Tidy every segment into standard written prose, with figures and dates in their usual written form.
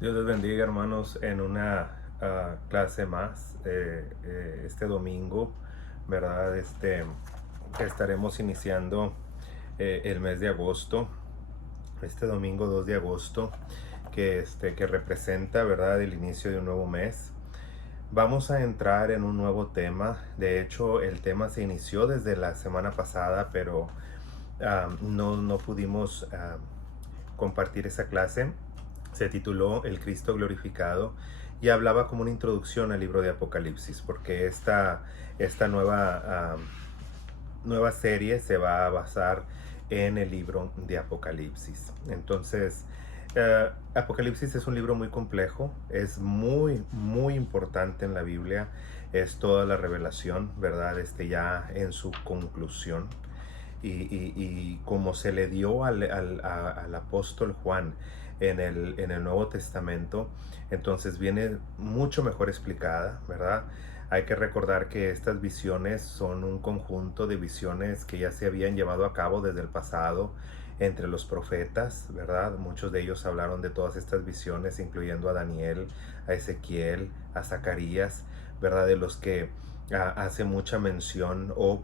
Dios les bendiga, hermanos, en una clase más este domingo, ¿verdad? Estaremos iniciando el mes de agosto, este domingo 2 de agosto, que representa, ¿verdad?, el inicio de un nuevo mes. Vamos a entrar en un nuevo tema. De hecho, el tema se inició desde la semana pasada, pero no pudimos compartir esa clase. Se tituló El Cristo Glorificado y hablaba como una introducción al libro de Apocalipsis, porque esta nueva serie se va a basar en el libro de Apocalipsis. Entonces, Apocalipsis es un libro muy complejo, es muy importante en la Biblia, es toda la revelación, ¿verdad? Ya en su conclusión. Y como se le dio al apóstol Juan en el Nuevo Testamento, entonces viene mucho mejor explicada, ¿verdad? Hay que recordar que estas visiones son un conjunto de visiones que ya se habían llevado a cabo desde el pasado entre los profetas, ¿verdad? Muchos de ellos hablaron de todas estas visiones, incluyendo a Daniel, a Ezequiel, a Zacarías, ¿verdad? De los que hace mucha mención o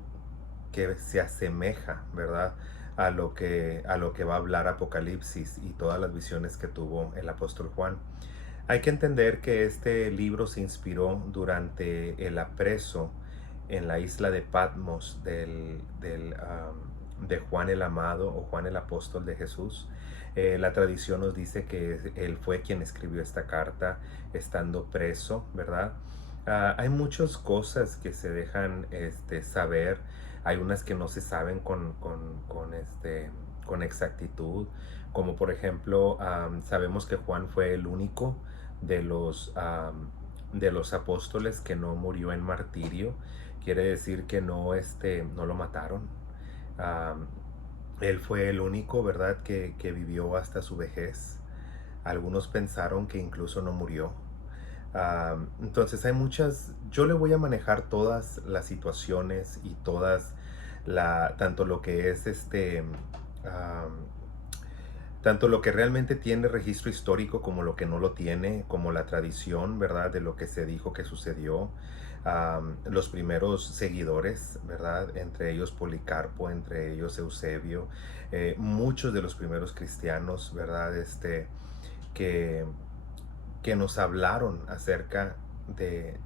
que se asemeja, ¿verdad? A lo que va a hablar Apocalipsis y todas las visiones que tuvo el apóstol Juan. Hay que entender que este libro se inspiró durante el apreso en la isla de Patmos de Juan el Amado o Juan el Apóstol de Jesús. La tradición nos dice que él fue quien escribió esta carta estando preso, ¿verdad? Hay muchas cosas que se dejan saber, hay unas que no se saben con exactitud, como por ejemplo, sabemos que Juan fue el único de los apóstoles que no murió en martirio. Quiere decir que no lo mataron. Am, Él fue el único, ¿verdad?, que vivió hasta su vejez. Algunos pensaron que incluso no murió. Entonces hay yo le voy a manejar todas las situaciones y tanto lo que es am, tanto lo que realmente tiene registro histórico como lo que no lo tiene, como la tradición, ¿verdad?, de lo que se dijo que sucedió. Los primeros seguidores, ¿verdad?, entre ellos Policarpo, entre ellos Eusebio, muchos de los primeros cristianos, ¿verdad?, que, que nos hablaron acerca de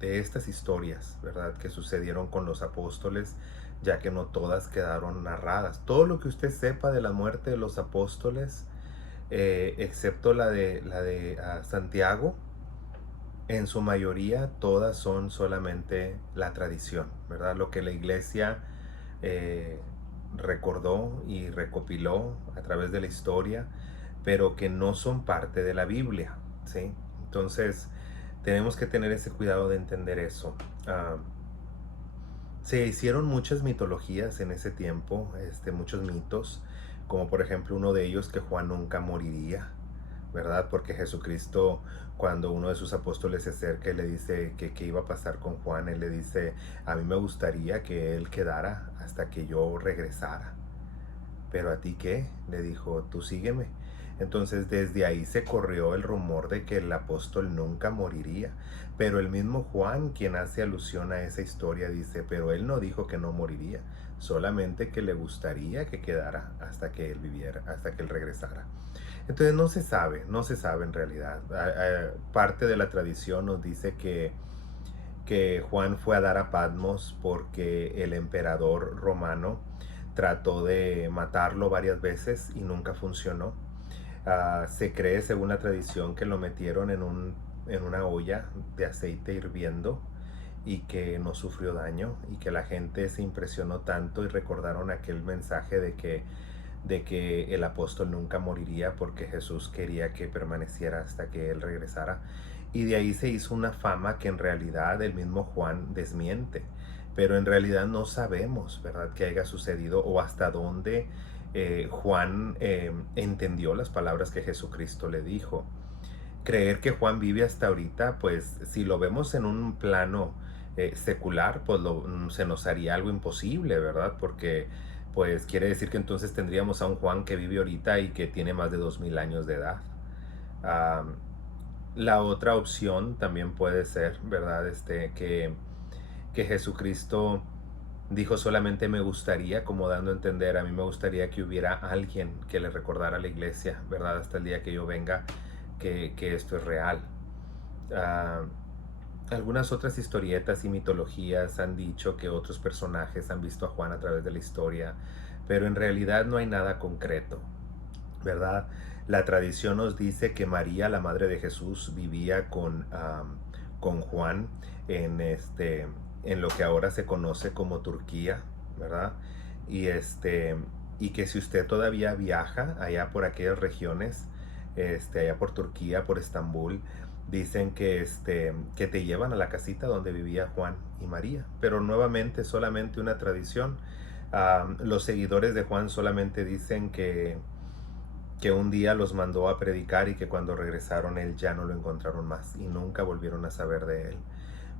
estas historias, ¿verdad?, que sucedieron con los apóstoles, ya que no todas quedaron narradas. Todo lo que usted sepa de la muerte de los apóstoles, excepto la de Santiago, en su mayoría todas son solamente la tradición, ¿verdad? Lo que la iglesia eh, recordó y recopiló a través de la historia, pero que no son parte de la Biblia, ¿sí? Entonces, tenemos que tener ese cuidado de entender eso. Ah, Se hicieron muchas mitologías en ese tiempo, muchos mitos, como por ejemplo uno de ellos que Juan nunca moriría, ¿verdad? Porque Jesucristo, cuando uno de sus apóstoles se acerca y le dice que qué iba a pasar con Juan, él le dice, a mí me gustaría que él quedara hasta que yo regresara. ¿Pero a ti qué? Le dijo, tú sígueme. Entonces desde ahí se corrió el rumor de que el apóstol nunca moriría. Pero el mismo Juan, quien hace alusión a esa historia, dice, pero él no dijo que no moriría, solamente que le gustaría que quedara hasta que él viviera, hasta que él regresara. Entonces no se sabe en realidad. Parte de la tradición nos dice que Juan fue a dar a Patmos porque el emperador romano trató de matarlo varias veces y nunca funcionó. Se cree, según la tradición, que lo metieron en una olla de aceite hirviendo y que no sufrió daño y que la gente se impresionó tanto y recordaron aquel mensaje de que el apóstol nunca moriría porque Jesús quería que permaneciera hasta que él regresara. Y de ahí se hizo una fama que en realidad el mismo Juan desmiente. Pero en realidad no sabemos, ¿verdad?, qué haya sucedido o hasta dónde Juan entendió las palabras que Jesucristo le dijo. Creer que Juan vive hasta ahorita, pues si lo vemos en un plano secular, pues se nos haría algo imposible, ¿verdad? Porque pues quiere decir que entonces tendríamos a un Juan que vive ahorita y que tiene más de 2000 años de edad. La otra opción también puede ser, ¿verdad? Que Jesucristo dijo solamente me gustaría, como dando a entender, a mí me gustaría que hubiera alguien que le recordara a la iglesia, ¿verdad? Hasta el día que yo venga, que esto es real. Ah, algunas otras historietas y mitologías han dicho que otros personajes han visto a Juan a través de la historia, pero en realidad no hay nada concreto, ¿verdad? La tradición nos dice que María, la madre de Jesús, vivía con Juan en, en lo que ahora se conoce como Turquía, ¿verdad? Y, y que si usted todavía viaja allá por aquellas regiones, allá por Turquía, por Estambul, dicen que te llevan a la casita donde vivía Juan y María, pero nuevamente solamente una tradición. Los seguidores de Juan solamente dicen que un día los mandó a predicar y que cuando regresaron él ya no lo encontraron más y nunca volvieron a saber de él.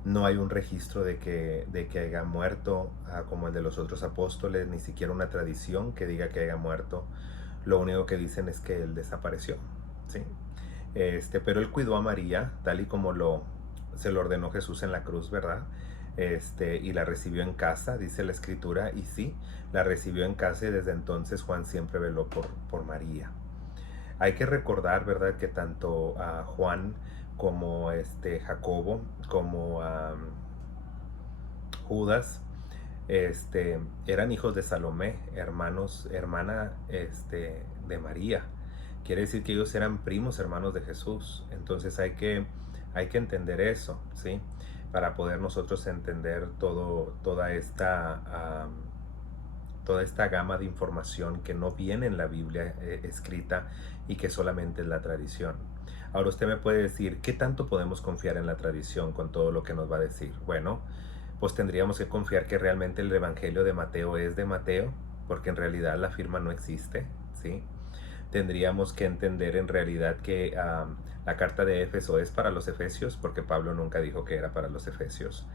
No hay un registro de que haya muerto como el de los otros apóstoles, ni siquiera una tradición que diga que haya muerto. Lo único que dicen es que él desapareció, ¿sí? Pero él cuidó a María tal y como se lo ordenó Jesús en la cruz, ¿verdad? Y la recibió en casa, dice la escritura, y sí, la recibió en casa y desde entonces Juan siempre veló por María. Hay que recordar, ¿verdad?, que tanto Juan como Jacobo, como Judas, eran hijos de Salomé, hermana de María. Quiere decir que ellos eran primos hermanos de Jesús. Entonces hay que entender eso, ¿sí? Para poder nosotros entender toda esta gama de información que no viene en la Biblia escrita y que solamente es la tradición. Ahora usted me puede decir, ¿qué tanto podemos confiar en la tradición con todo lo que nos va a decir? Bueno, pues tendríamos que confiar que realmente el Evangelio de Mateo es de Mateo, porque en realidad la firma no existe, ¿sí? Tendríamos que entender en realidad que la carta de Éfeso es para los efesios, porque Pablo nunca dijo que era para los efesios.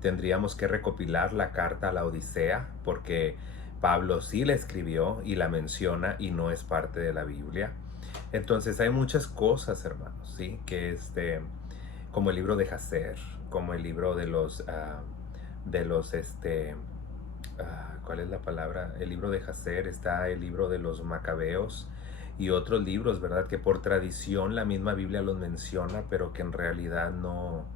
Tendríamos que recopilar la carta a la Odisea, porque Pablo sí la escribió y la menciona y no es parte de la Biblia. Entonces hay muchas cosas, hermanos, ¿sí? Que como el libro de Jacer, como el libro de los ¿cuál es la palabra? El libro de Jacer, está el libro de los Macabeos y otros libros, ¿verdad? Que por tradición la misma Biblia los menciona, pero que en realidad no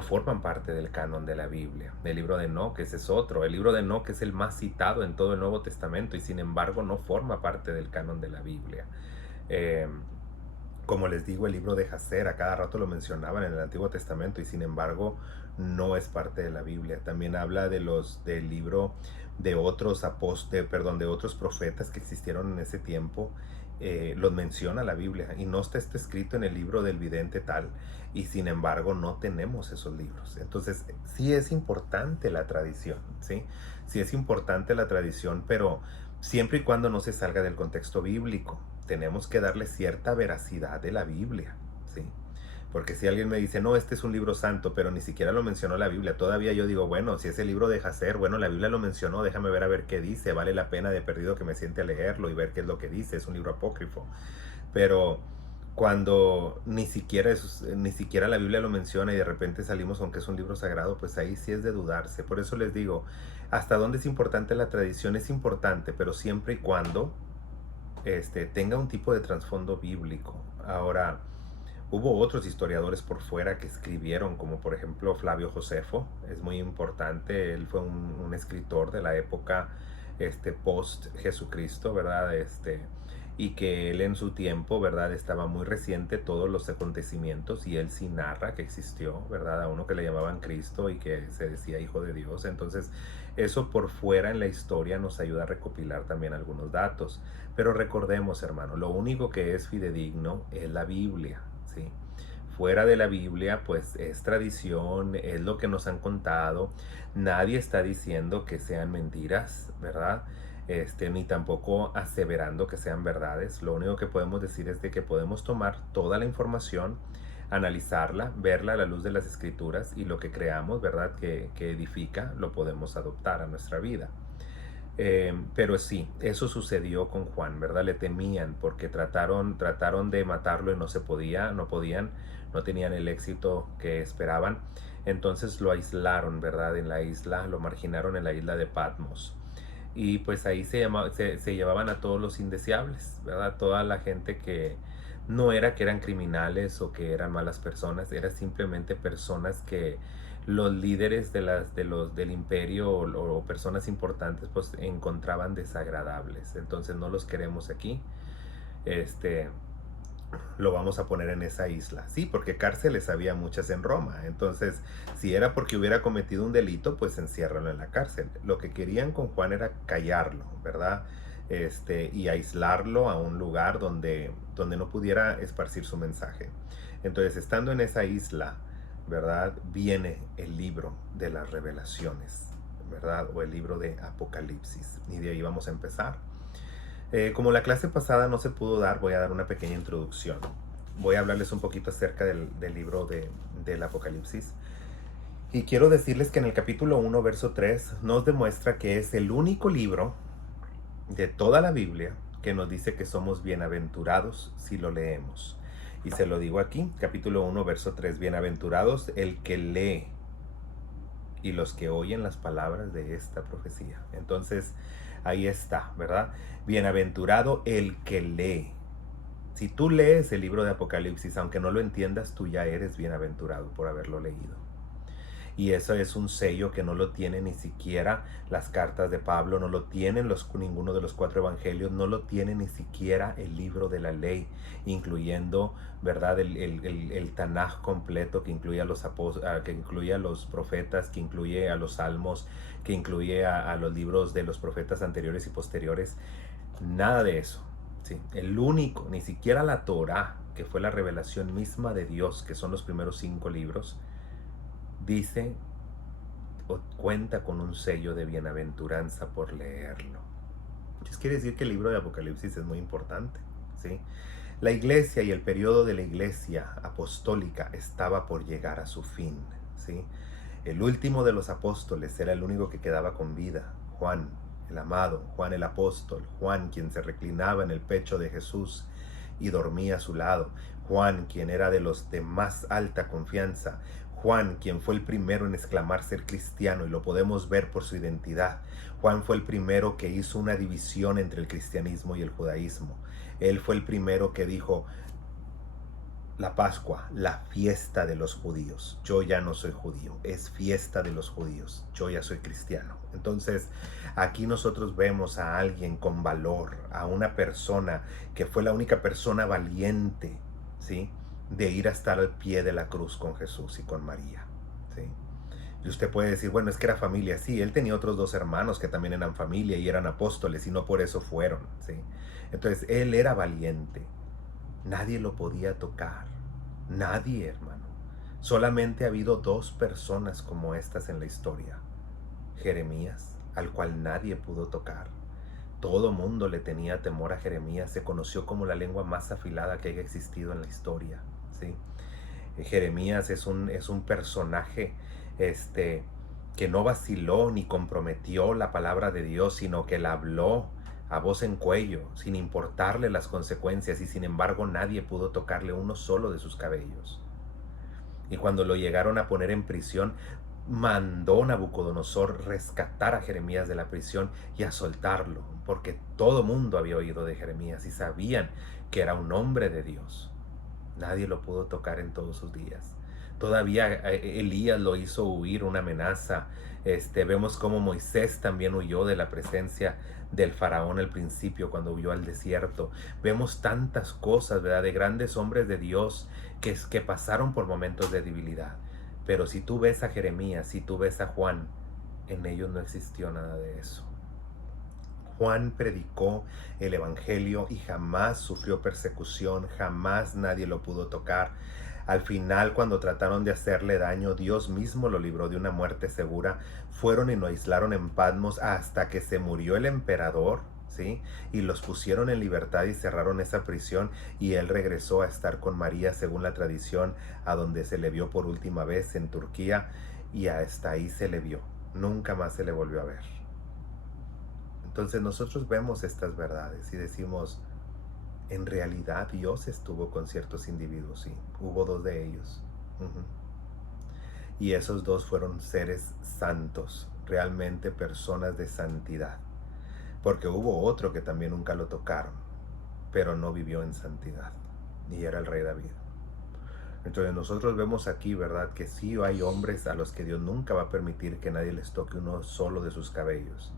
forman parte del canon de la Biblia. El libro de Enoc, ese es otro. El libro de Enoc es el más citado en todo el Nuevo Testamento y sin embargo no forma parte del canon de la Biblia. Eh, como les digo, el libro de Jacer a cada rato lo mencionaban en el Antiguo Testamento y sin embargo no es parte de la Biblia. También habla del libro de otros de otros profetas que existieron en ese tiempo. Los menciona la Biblia y no está esto escrito en el libro del vidente tal, y sin embargo no tenemos esos libros. Entonces sí es importante la tradición, ¿sí? Sí es importante la tradición, pero siempre y cuando no se salga del contexto bíblico. Tenemos que darle cierta veracidad de la Biblia, ¿sí? Porque si alguien me dice, no, este es un libro santo, pero ni siquiera lo mencionó la Biblia, todavía yo digo, bueno, si es el libro de Jacer, bueno, la Biblia lo mencionó, déjame ver a ver qué dice, vale la pena de perdido que me siente a leerlo y ver qué es lo que dice, es un libro apócrifo. Pero cuando ni siquiera la Biblia lo menciona y de repente salimos aunque es un libro sagrado, pues ahí sí es de dudarse. Por eso les digo, hasta dónde es importante la tradición es importante, pero siempre y cuando tenga un tipo de trasfondo bíblico. Ahora, hubo otros historiadores por fuera que escribieron, como por ejemplo Flavio Josefo, es muy importante, él fue un escritor de la época post Jesucristo, ¿verdad? Y que él en su tiempo, ¿verdad? Estaba muy reciente todos los acontecimientos y él sí narra que existió, ¿verdad? A uno que le llamaban Cristo y que se decía hijo de Dios. Entonces, eso por fuera en la historia nos ayuda a recopilar también algunos datos. Pero recordemos, hermano, lo único que es fidedigno es la Biblia, ¿sí? Fuera de la Biblia, pues es tradición, es lo que nos han contado. Nadie está diciendo que sean mentiras, ¿verdad? Ni tampoco aseverando que sean verdades. Lo único que podemos decir es de que podemos tomar toda la información, analizarla, verla a la luz de las escrituras y lo que creamos, ¿verdad? Que edifica, lo podemos adoptar a nuestra vida. Pero sí, eso sucedió con Juan, ¿verdad? Le temían porque trataron de matarlo y no podían, no tenían el éxito que esperaban. Entonces lo aislaron, ¿verdad? En la isla, lo marginaron en la isla de Patmos. Y pues ahí se llevaban a todos los indeseables, ¿verdad? Toda la gente que no era que eran criminales o que eran malas personas, era simplemente personas que los líderes del imperio o personas importantes pues encontraban desagradables. Entonces no los queremos aquí. Este, lo vamos a poner en esa isla. Sí, porque cárceles había muchas en Roma. Entonces, si era porque hubiera cometido un delito, pues enciérralo en la cárcel. Lo que querían con Juan era callarlo, ¿verdad? Y aislarlo a un lugar donde no pudiera esparcir su mensaje. Entonces, estando en esa isla, ¿verdad? Viene el libro de las revelaciones, ¿verdad? O el libro de Apocalipsis. Y de ahí vamos a empezar. Como la clase pasada no se pudo dar, voy a dar una pequeña introducción. Voy a hablarles un poquito acerca del libro del Apocalipsis. Y quiero decirles que en el capítulo 1, verso 3, nos demuestra que es el único libro de toda la Biblia que nos dice que somos bienaventurados si lo leemos. Y se lo digo aquí, capítulo 1, verso 3, bienaventurados el que lee y los que oyen las palabras de esta profecía. Entonces, ahí está, ¿verdad? Bienaventurado el que lee. Si tú lees el libro de Apocalipsis, aunque no lo entiendas, tú ya eres bienaventurado por haberlo leído. Y eso es un sello que no lo tiene ni siquiera las cartas de Pablo, no lo tienen ninguno de los 4 evangelios, no lo tiene ni siquiera el libro de la ley, incluyendo, ¿verdad? El Tanaj completo, que incluye que incluye a los profetas, que incluye a los salmos, que incluye a los libros de los profetas anteriores y posteriores. Nada de eso. ¿Sí? El único, ni siquiera la Torá, que fue la revelación misma de Dios, que son los primeros 5 libros, dice o cuenta con un sello de bienaventuranza por leerlo. Entonces quiere decir que el libro de Apocalipsis es muy importante, ¿sí? La iglesia y el periodo de la iglesia apostólica estaba por llegar a su fin, ¿sí? El último de los apóstoles era el único que quedaba con vida, Juan, el amado, Juan el apóstol, Juan quien se reclinaba en el pecho de Jesús y dormía a su lado, Juan quien era de los de más alta confianza, Juan, quien fue el primero en exclamar ser cristiano, y lo podemos ver por su identidad. Juan fue el primero que hizo una división entre el cristianismo y el judaísmo. Él fue el primero que dijo, la Pascua, la fiesta de los judíos. Yo ya no soy judío, es fiesta de los judíos. Yo ya soy cristiano. Entonces, aquí nosotros vemos a alguien con valor, a una persona que fue la única persona valiente, ¿sí?, de ir a estar al pie de la cruz con Jesús y con María, ¿sí? Y usted puede decir, bueno, es que era familia. Sí, él tenía otros 2 hermanos que también eran familia y eran apóstoles y no por eso fueron, ¿sí? Entonces, él era valiente. Nadie lo podía tocar. Nadie, hermano. Solamente ha habido 2 personas como estas en la historia. Jeremías, al cual nadie pudo tocar. Todo mundo le tenía temor a Jeremías. Se conoció como la lengua más afilada que haya existido en la historia, ¿sí? Jeremías es un personaje que no vaciló ni comprometió la palabra de Dios, sino que la habló a voz en cuello, sin importarle las consecuencias, y sin embargo nadie pudo tocarle uno solo de sus cabellos. Y cuando lo llegaron a poner en prisión, mandó Nabucodonosor rescatar a Jeremías de la prisión y a soltarlo, porque todo mundo había oído de Jeremías y sabían que era un hombre de Dios. Nadie lo pudo tocar en todos sus días. Todavía Elías lo hizo huir, una amenaza. Vemos cómo Moisés también huyó de la presencia del faraón al principio, cuando huyó al desierto. Vemos tantas cosas, ¿verdad?, de grandes hombres de Dios que pasaron por momentos de debilidad. Pero si tú ves a Jeremías, si tú ves a Juan, en ellos no existió nada de eso. Juan predicó el evangelio y jamás sufrió persecución, jamás nadie lo pudo tocar. Al final, cuando trataron de hacerle daño, Dios mismo lo libró de una muerte segura. Fueron y lo aislaron en Patmos hasta que se murió el emperador, ¿sí? Y los pusieron en libertad y cerraron esa prisión, y él regresó a estar con María, según la tradición, a donde se le vio por última vez, en Turquía, y hasta ahí se le vio. Nunca más se le volvió a ver. Entonces nosotros vemos estas verdades y decimos, en realidad Dios estuvo con ciertos individuos, sí, hubo 2 de ellos. Ujú. Y esos 2 fueron seres santos, realmente personas de santidad. Porque hubo otro que también nunca lo tocaron, pero no vivió en santidad, y era el rey David. Entonces nosotros vemos aquí, ¿verdad? Que sí hay hombres a los que Dios nunca va a permitir que nadie les toque uno solo de sus cabellos.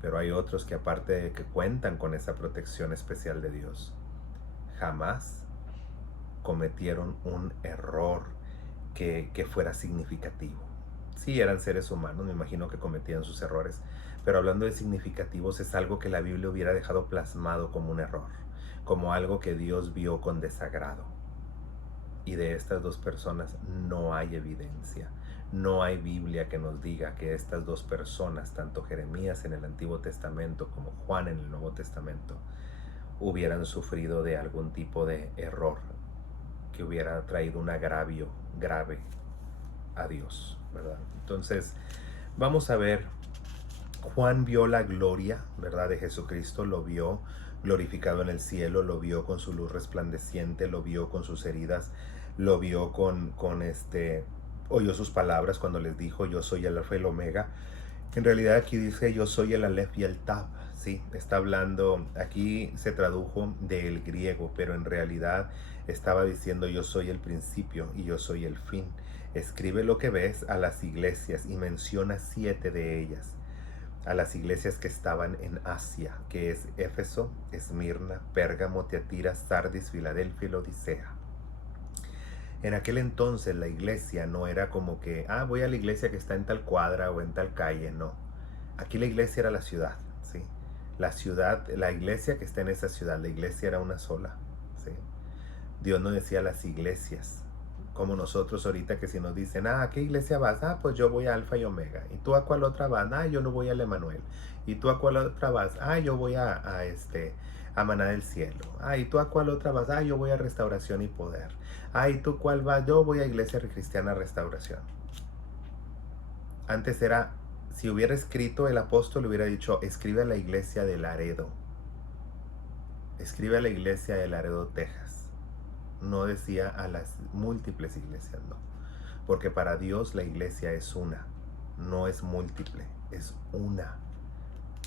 Pero hay otros que aparte de que cuentan con esa protección especial de Dios, jamás cometieron un error que fuera significativo. Sí, eran seres humanos, me imagino que cometían sus errores, pero hablando de significativos es algo que la Biblia hubiera dejado plasmado como un error, como algo que Dios vio con desagrado. Y de estas 2 personas no hay evidencia. No hay Biblia que nos diga que estas 2 personas, tanto Jeremías en el Antiguo Testamento como Juan en el Nuevo Testamento, hubieran sufrido de algún tipo de error que hubiera traído un agravio grave a Dios, ¿verdad? Entonces, vamos a ver, Juan vio la gloria, ¿verdad? De Jesucristo, lo vio glorificado en el cielo, lo vio con su luz resplandeciente, lo vio con sus heridas, lo vio oyó sus palabras cuando les dijo, yo soy el alfa y el omega. En realidad aquí dice, yo soy el alef y el tab, ¿sí? Está hablando, aquí se tradujo del griego, pero en realidad estaba diciendo, yo soy el principio y yo soy el fin. Escribe lo que ves a las iglesias y menciona 7 de ellas. A las iglesias que estaban en Asia, que es Éfeso, Esmirna, Pérgamo, Tiatira, Sardis, Filadelfia y Laodicea. En aquel entonces la iglesia no era como que, voy a la iglesia que está en tal cuadra o en tal calle, no. Aquí la iglesia era la ciudad, ¿sí? La ciudad, la iglesia que está en esa ciudad, la iglesia era una sola, ¿sí? Dios no decía las iglesias, como nosotros ahorita que si nos dicen, ¿a qué iglesia vas? Pues yo voy a Alfa y Omega. ¿Y tú a cuál otra vas? Yo no voy al Emanuel. ¿Y tú a cuál otra vas? Yo voy a Maná del Cielo. ¿Y tú a cuál otra vas? Yo voy a Restauración y Poder. ¿Y tú cuál vas? Yo voy a Iglesia Cristiana Restauración. Antes era, si hubiera escrito el apóstol, hubiera dicho, escribe a la iglesia de Laredo. Escribe a la iglesia de Laredo, Texas. No decía a las múltiples iglesias, no. Porque para Dios la iglesia es una, no es múltiple, es una.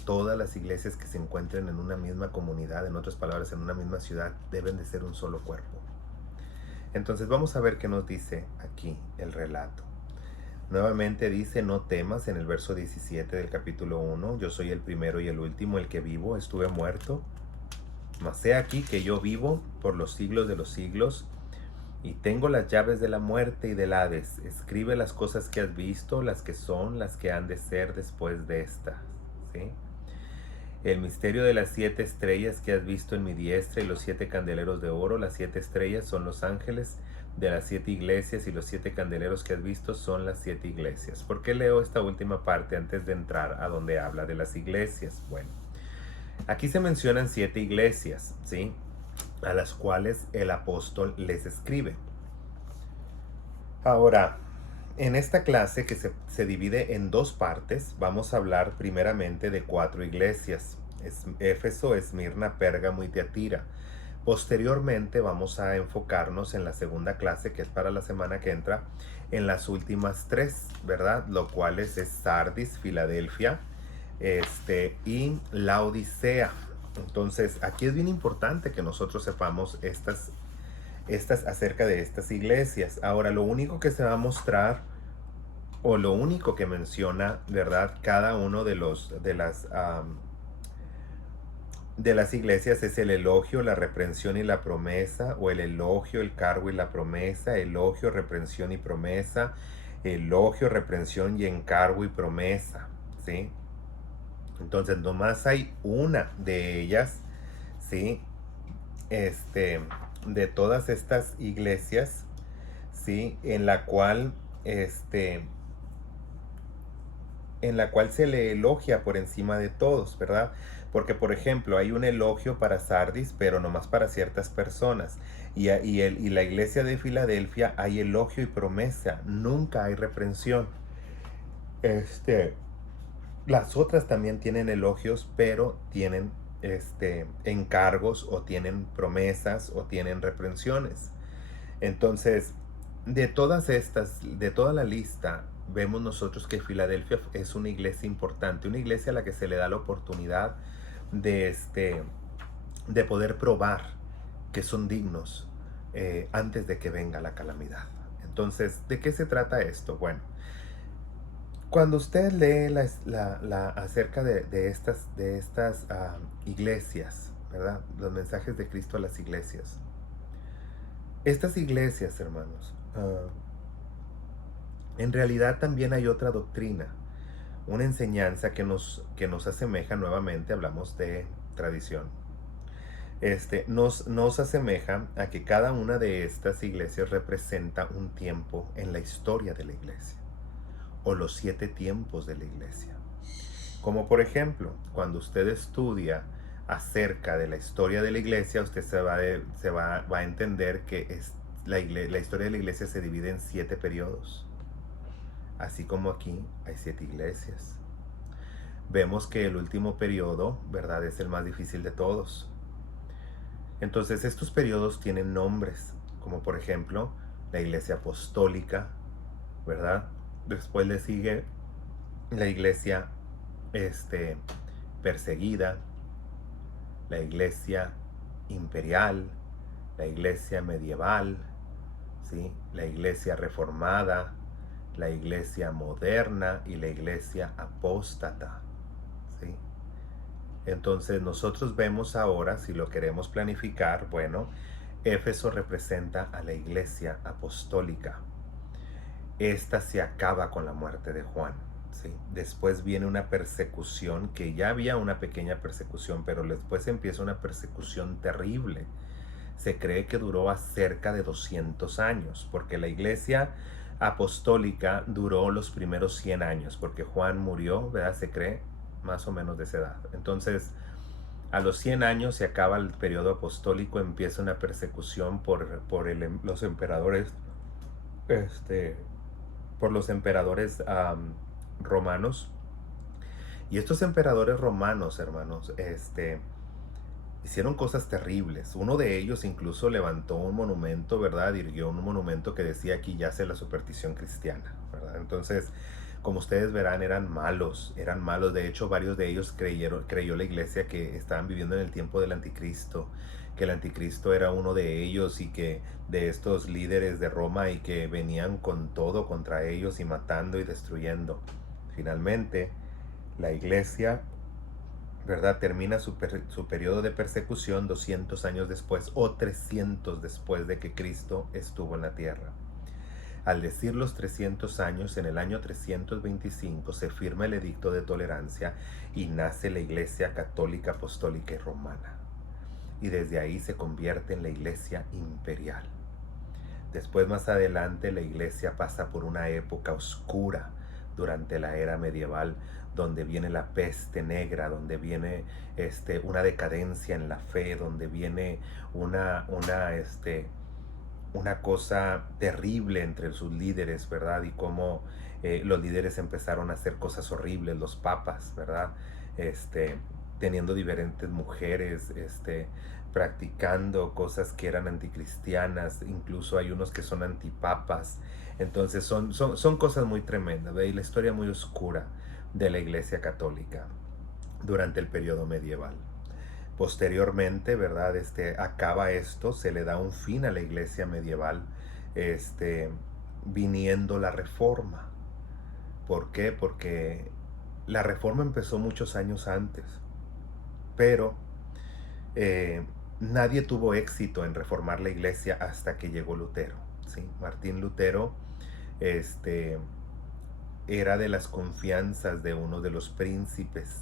Todas las iglesias que se encuentren en una misma comunidad, en otras palabras, en una misma ciudad, deben de ser un solo cuerpo. Entonces vamos a ver qué nos dice aquí el relato. Nuevamente dice, no temas, en el verso 17 del capítulo 1, yo soy el primero y el último, el que vivo, estuve muerto, mas he aquí que yo vivo por los siglos de los siglos, y tengo las llaves de la muerte y del Hades. Escribe las cosas que has visto, las que son, las que han de ser después de esta, ¿sí? El misterio de las 7 estrellas que has visto en mi diestra y los 7 candeleros de oro. Las 7 estrellas son los ángeles de las 7 iglesias y los 7 candeleros que has visto son las 7 iglesias. ¿Por qué leo esta última parte antes de entrar a donde habla de las iglesias? Bueno, aquí se mencionan 7 iglesias, ¿sí? A las cuales el apóstol les escribe. Ahora, en esta clase que se divide en 2 partes, vamos a hablar primeramente de 4 iglesias: Éfeso, Esmirna, Pérgamo y Tiatira. Posteriormente vamos a enfocarnos en la segunda clase, que es para la semana que entra, en las últimas 3, ¿verdad? Lo cual es Sardis, Filadelfia, y Laodicea. Entonces, aquí es bien importante que nosotros sepamos estas acerca de estas iglesias. Ahora, lo único que se va a mostrar, o lo único que menciona, ¿verdad?, cada uno de las iglesias es el elogio, la reprensión y la promesa, o el elogio, el cargo y la promesa, elogio, reprensión y promesa, elogio, reprensión y encargo y promesa, ¿sí? Entonces, nomás hay una de ellas, ¿sí? De todas estas iglesias, ¿sí? En la cual se le elogia por encima de todos, ¿verdad? Porque, por ejemplo, hay un elogio para Sardis, pero nomás para ciertas personas. Y la iglesia de Filadelfia hay elogio y promesa, nunca hay reprensión. Las otras también tienen elogios, pero tienen encargos o tienen promesas o tienen reprensiones. Entonces, de todas estas, de toda la lista, vemos nosotros que Filadelfia es una iglesia importante, una iglesia a la que se le da la oportunidad de, de poder probar que son dignos antes de que venga la calamidad. Entonces, ¿de qué se trata esto? Bueno, cuando usted lee acerca de estas iglesias, ¿verdad? Los mensajes de Cristo a las iglesias. Estas iglesias, hermanos, en realidad también hay otra doctrina, una enseñanza que nos asemeja nuevamente, hablamos de tradición. Nos asemeja a que cada una de estas iglesias representa un tiempo en la historia de la iglesia, o los 7 tiempos de la iglesia. Como por ejemplo, cuando usted estudia acerca de la historia de la iglesia, usted va a entender que la historia de la iglesia se divide en 7 periodos. Así como aquí hay 7 iglesias. Vemos que el último periodo, ¿verdad?, es el más difícil de todos. Entonces estos periodos tienen nombres, como por ejemplo la iglesia apostólica, ¿verdad? Después le sigue la iglesia perseguida, la iglesia imperial, la iglesia medieval, ¿sí?, la iglesia reformada, la iglesia moderna y la iglesia apóstata, ¿sí? Entonces nosotros vemos ahora, si lo queremos planificar, bueno, Éfeso representa a la iglesia apostólica. Esta se acaba con la muerte de Juan, ¿sí? Después viene una persecución, que ya había una pequeña persecución, pero después empieza una persecución terrible. Se cree que duró a cerca de 200 años, porque la iglesia apostólica duró los primeros 100 años, porque Juan murió, ¿verdad? Se cree más o menos de esa edad. Entonces, a los 100 años se acaba el periodo apostólico, empieza una persecución los emperadores, este, por los emperadores romanos. Y estos emperadores romanos, hermanos, hicieron cosas terribles. Uno de ellos incluso levantó un monumento, ¿verdad? Dirigió un monumento que decía: aquí yace la superstición cristiana, ¿verdad? Entonces, como ustedes verán, eran malos, eran malos. De hecho, varios de ellos creyó la iglesia que estaban viviendo en el tiempo del anticristo, que el anticristo era uno de ellos y que de estos líderes de Roma, y que venían con todo contra ellos y matando y destruyendo. Finalmente, la iglesia, ¿verdad?, termina su periodo de persecución 200 años después, o 300 después de que Cristo estuvo en la tierra. Al decir los 300 años, en el año 325 se firma el Edicto de Tolerancia y nace la Iglesia Católica Apostólica y Romana. Y desde ahí se convierte en la Iglesia Imperial. Después, más adelante, la Iglesia pasa por una época oscura durante la era medieval, donde viene la peste negra, donde viene una decadencia en la fe, donde viene una cosa terrible entre sus líderes, ¿verdad? Y cómo los líderes empezaron a hacer cosas horribles, los papas, ¿verdad? Teniendo diferentes mujeres, practicando cosas que eran anticristianas, incluso hay unos que son antipapas. Entonces son cosas muy tremendas, ¿verdad? Y la historia muy oscura de la Iglesia Católica durante el periodo medieval. Posteriormente, ¿verdad? Acaba esto, se le da un fin a la iglesia medieval, viniendo la Reforma. ¿Por qué? Porque la Reforma empezó muchos años antes, pero nadie tuvo éxito en reformar la iglesia hasta que llegó Lutero, ¿sí? Martín Lutero, era de las confianzas de uno de los príncipes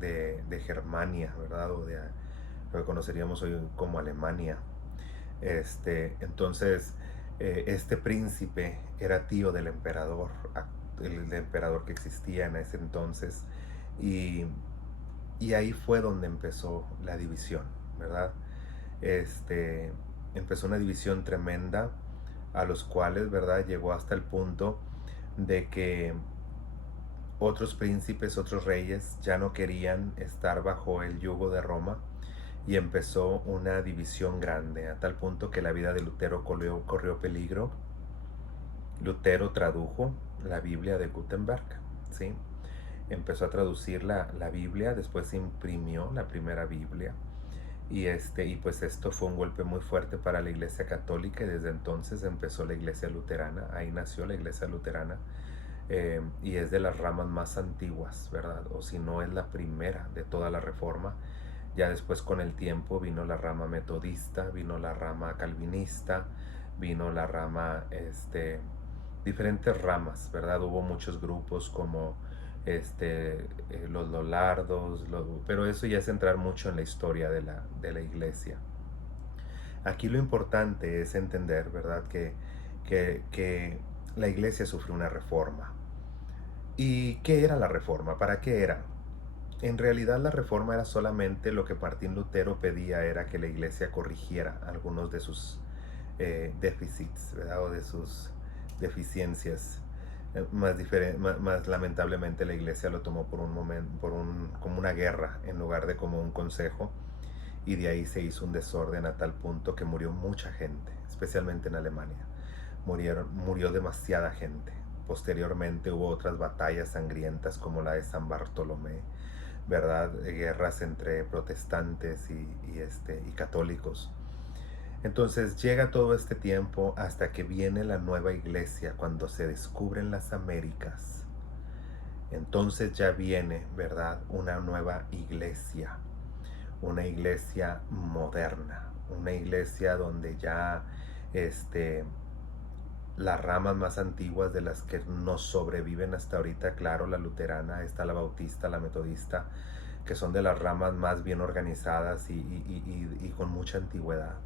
de Germania, ¿verdad? O de lo que conoceríamos hoy como Alemania. Entonces, este príncipe era tío del emperador, el emperador que existía en ese entonces, y, y ahí fue donde empezó la división, ¿verdad? Empezó una división tremenda, a los cuales, ¿verdad?, llegó hasta el punto de que otros príncipes, otros reyes ya no querían estar bajo el yugo de Roma y empezó una división grande, a tal punto que la vida de Lutero corrió peligro. Lutero tradujo la Biblia de Gutenberg, ¿sí? Empezó a traducir la Biblia, después se imprimió la primera Biblia. Y pues esto fue un golpe muy fuerte para la Iglesia Católica, y desde entonces empezó la Iglesia Luterana. Ahí nació la Iglesia Luterana, y es de las ramas más antiguas, ¿verdad? O si no es la primera de toda la Reforma. Ya después, con el tiempo, vino la rama metodista, vino la rama calvinista, vino la rama, diferentes ramas, ¿verdad? Hubo muchos grupos como los Lollardos, pero eso ya es entrar mucho en la historia de la iglesia. Aquí lo importante es entender, ¿verdad? Que la iglesia sufrió una reforma. ¿Y qué era la reforma? ¿Para qué era? En realidad la reforma era solamente lo que Martín Lutero pedía, era que la iglesia corrigiera algunos de sus déficits, ¿verdad? O de sus deficiencias. Más lamentablemente la iglesia lo tomó por un momento, como una guerra en lugar de como un consejo, y de ahí se hizo un desorden a tal punto que murió mucha gente, especialmente en Alemania. Murió demasiada gente. Posteriormente hubo otras batallas sangrientas como la de San Bartolomé, ¿verdad? Guerras entre protestantes y católicos. Entonces llega todo este tiempo hasta que viene la nueva iglesia, cuando se descubren las Américas. Entonces ya viene, ¿verdad? Una nueva iglesia, una iglesia moderna, una iglesia donde ya las ramas más antiguas, de las que nos sobreviven hasta ahorita, claro, la luterana, está la bautista, la metodista, que son de las ramas más bien organizadas y con mucha antigüedad.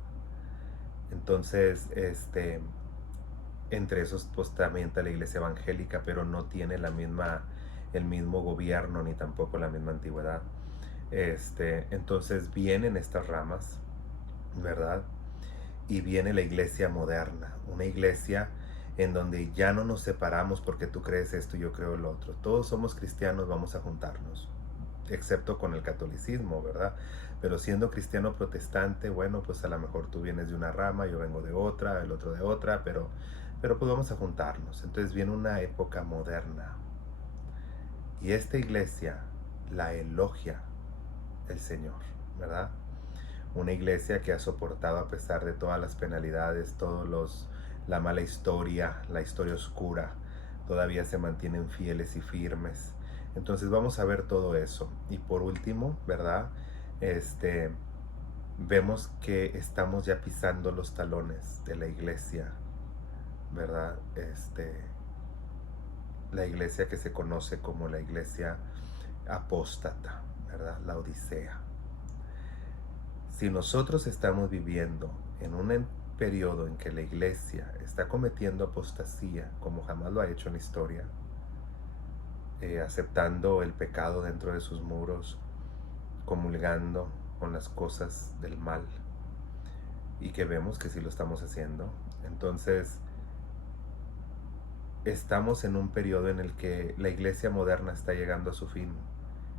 Entonces, entre esos pues también está la iglesia evangélica, pero no tiene el mismo gobierno ni tampoco la misma antigüedad. Entonces vienen estas ramas, ¿verdad? Y viene la iglesia moderna, una iglesia en donde ya no nos separamos porque tú crees esto y yo creo lo otro. Todos somos cristianos, vamos a juntarnos, excepto con el catolicismo, ¿verdad? Pero siendo cristiano protestante, bueno, pues a lo mejor tú vienes de una rama, yo vengo de otra, el otro de otra, pero pues vamos a juntarnos. Entonces viene una época moderna, y esta iglesia la elogia el Señor, ¿verdad? Una iglesia que ha soportado, a pesar de todas las penalidades, la mala historia, la historia oscura, todavía se mantienen fieles y firmes. Entonces vamos a ver todo eso. Y por último, ¿verdad? Vemos que estamos ya pisando los talones de la iglesia, ¿verdad? La iglesia que se conoce como la iglesia apóstata, ¿verdad? La Odisea. Si nosotros estamos viviendo en un periodo en que la iglesia está cometiendo apostasía como jamás lo ha hecho en la historia, aceptando el pecado dentro de sus muros, comulgando con las cosas del mal, y que vemos que sí lo estamos haciendo, entonces estamos en un periodo en el que la iglesia moderna está llegando a su fin.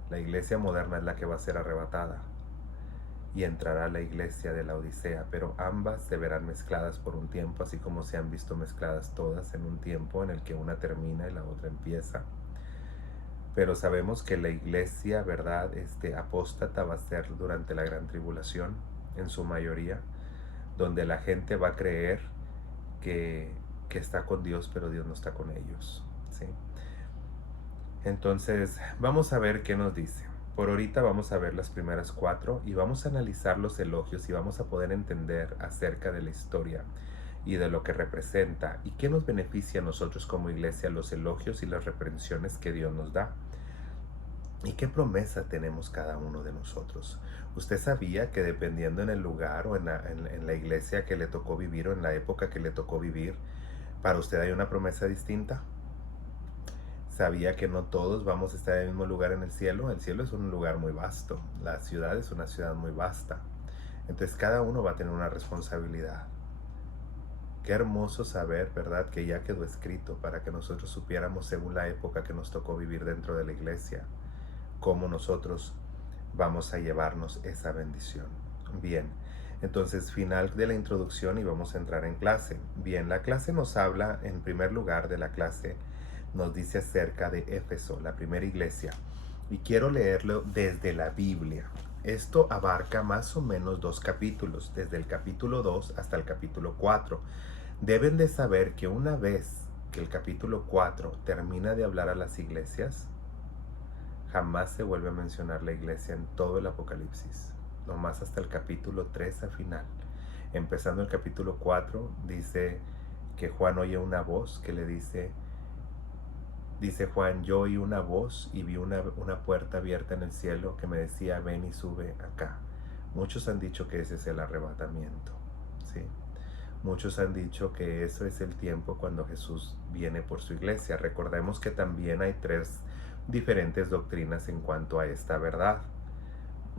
La iglesia moderna es la que va a ser arrebatada, y entrará la iglesia de la Odisea, pero ambas se verán mezcladas por un tiempo, así como se han visto mezcladas todas en un tiempo en el que una termina y la otra empieza. Pero sabemos que la iglesia, ¿verdad? Apóstata va a ser durante la gran tribulación, en su mayoría, donde la gente va a creer que está con Dios, pero Dios no está con ellos, ¿sí? Entonces, vamos a ver qué nos dice. Por ahorita vamos a ver las primeras 4 y vamos a analizar los elogios, y vamos a poder entender acerca de la historia y de lo que representa y qué nos beneficia a nosotros como iglesia los elogios y las reprensiones que Dios nos da. ¿Y qué promesa tenemos cada uno de nosotros? ¿Usted sabía que dependiendo en el lugar o en la iglesia que le tocó vivir, o en la época que le tocó vivir, para usted hay una promesa distinta? ¿Sabía que no todos vamos a estar en el mismo lugar en el cielo? El cielo es un lugar muy vasto, la ciudad es una ciudad muy vasta. Entonces cada uno va a tener una responsabilidad qué hermoso saber, ¿verdad?, que ya quedó escrito para que nosotros supiéramos según la época que nos tocó vivir dentro de la iglesia, cómo nosotros vamos a llevarnos esa bendición. Bien, entonces final de la introducción y vamos a entrar en clase. Bien, la clase nos habla, en primer lugar de la clase, nos dice acerca de Éfeso, la primera iglesia. Y quiero leerlo desde la Biblia. Esto abarca más o menos 2 capítulos, desde el capítulo 2 hasta el capítulo 4. Deben de saber que una vez que el capítulo 4 termina de hablar a las iglesias, jamás se vuelve a mencionar la iglesia en todo el Apocalipsis, nomás hasta el capítulo 3 al final. Empezando el capítulo 4, dice que Juan oye una voz que le dice Juan, yo oí una voz y vi una puerta abierta en el cielo que me decía, ven y sube acá. Muchos han dicho que ese es el arrebatamiento, ¿sí? Muchos han dicho que eso es el tiempo cuando Jesús viene por su iglesia. Recordemos que también hay 3 diferentes doctrinas en cuanto a esta verdad.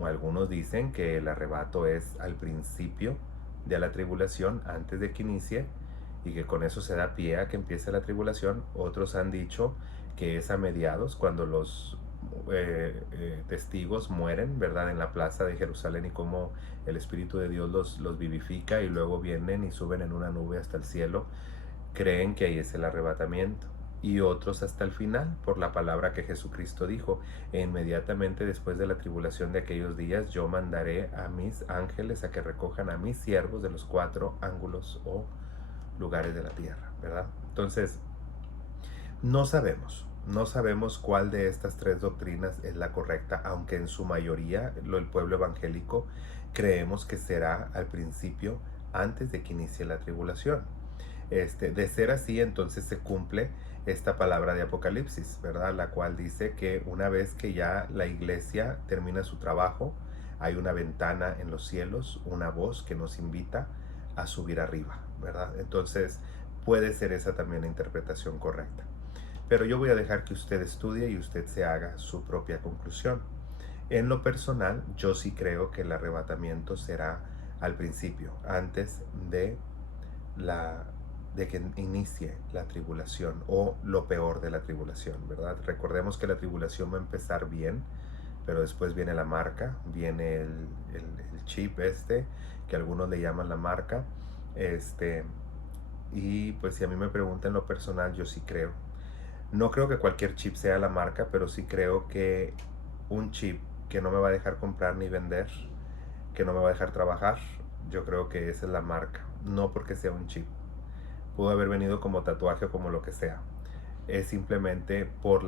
Algunos dicen que el arrebato es al principio de la tribulación, antes de que inicie, y que con eso se da pie a que empiece la tribulación. Otros han dicho que es a mediados, cuando los testigos mueren, ¿verdad?, en la plaza de Jerusalén, y cómo el Espíritu de Dios los vivifica y luego vienen y suben en una nube hasta el cielo. Creen que ahí es el arrebatamiento. Y otros hasta el final, por la palabra que Jesucristo dijo: e inmediatamente después de la tribulación de aquellos días, yo mandaré a mis ángeles a que recojan a mis siervos de los 4 ángulos o lugares de la tierra, ¿verdad? Entonces, no sabemos cuál de estas 3 doctrinas es la correcta, aunque en su mayoría el pueblo evangélico creemos que será al principio, antes de que inicie la tribulación. De ser así, entonces se cumple esta palabra de Apocalipsis, ¿verdad? La cual dice que una vez que ya la iglesia termina su trabajo, hay una ventana en los cielos, una voz que nos invita a subir arriba, ¿verdad? Entonces puede ser esa también la interpretación correcta. Pero yo voy a dejar que usted estudie y usted se haga su propia conclusión. En lo personal, yo sí creo que el arrebatamiento será al principio, antes de que inicie la tribulación, o lo peor de la tribulación, ¿verdad? Recordemos que la tribulación va a empezar bien, pero después viene la marca, viene el chip que algunos le llaman la marca, y pues si a mí me preguntan en lo personal, yo sí creo. No creo que cualquier chip sea la marca, pero sí creo que un chip que no me va a dejar comprar ni vender, que no me va a dejar trabajar, yo creo que esa es la marca. No porque sea un chip. Pudo haber venido como tatuaje o como lo que sea. Es simplemente por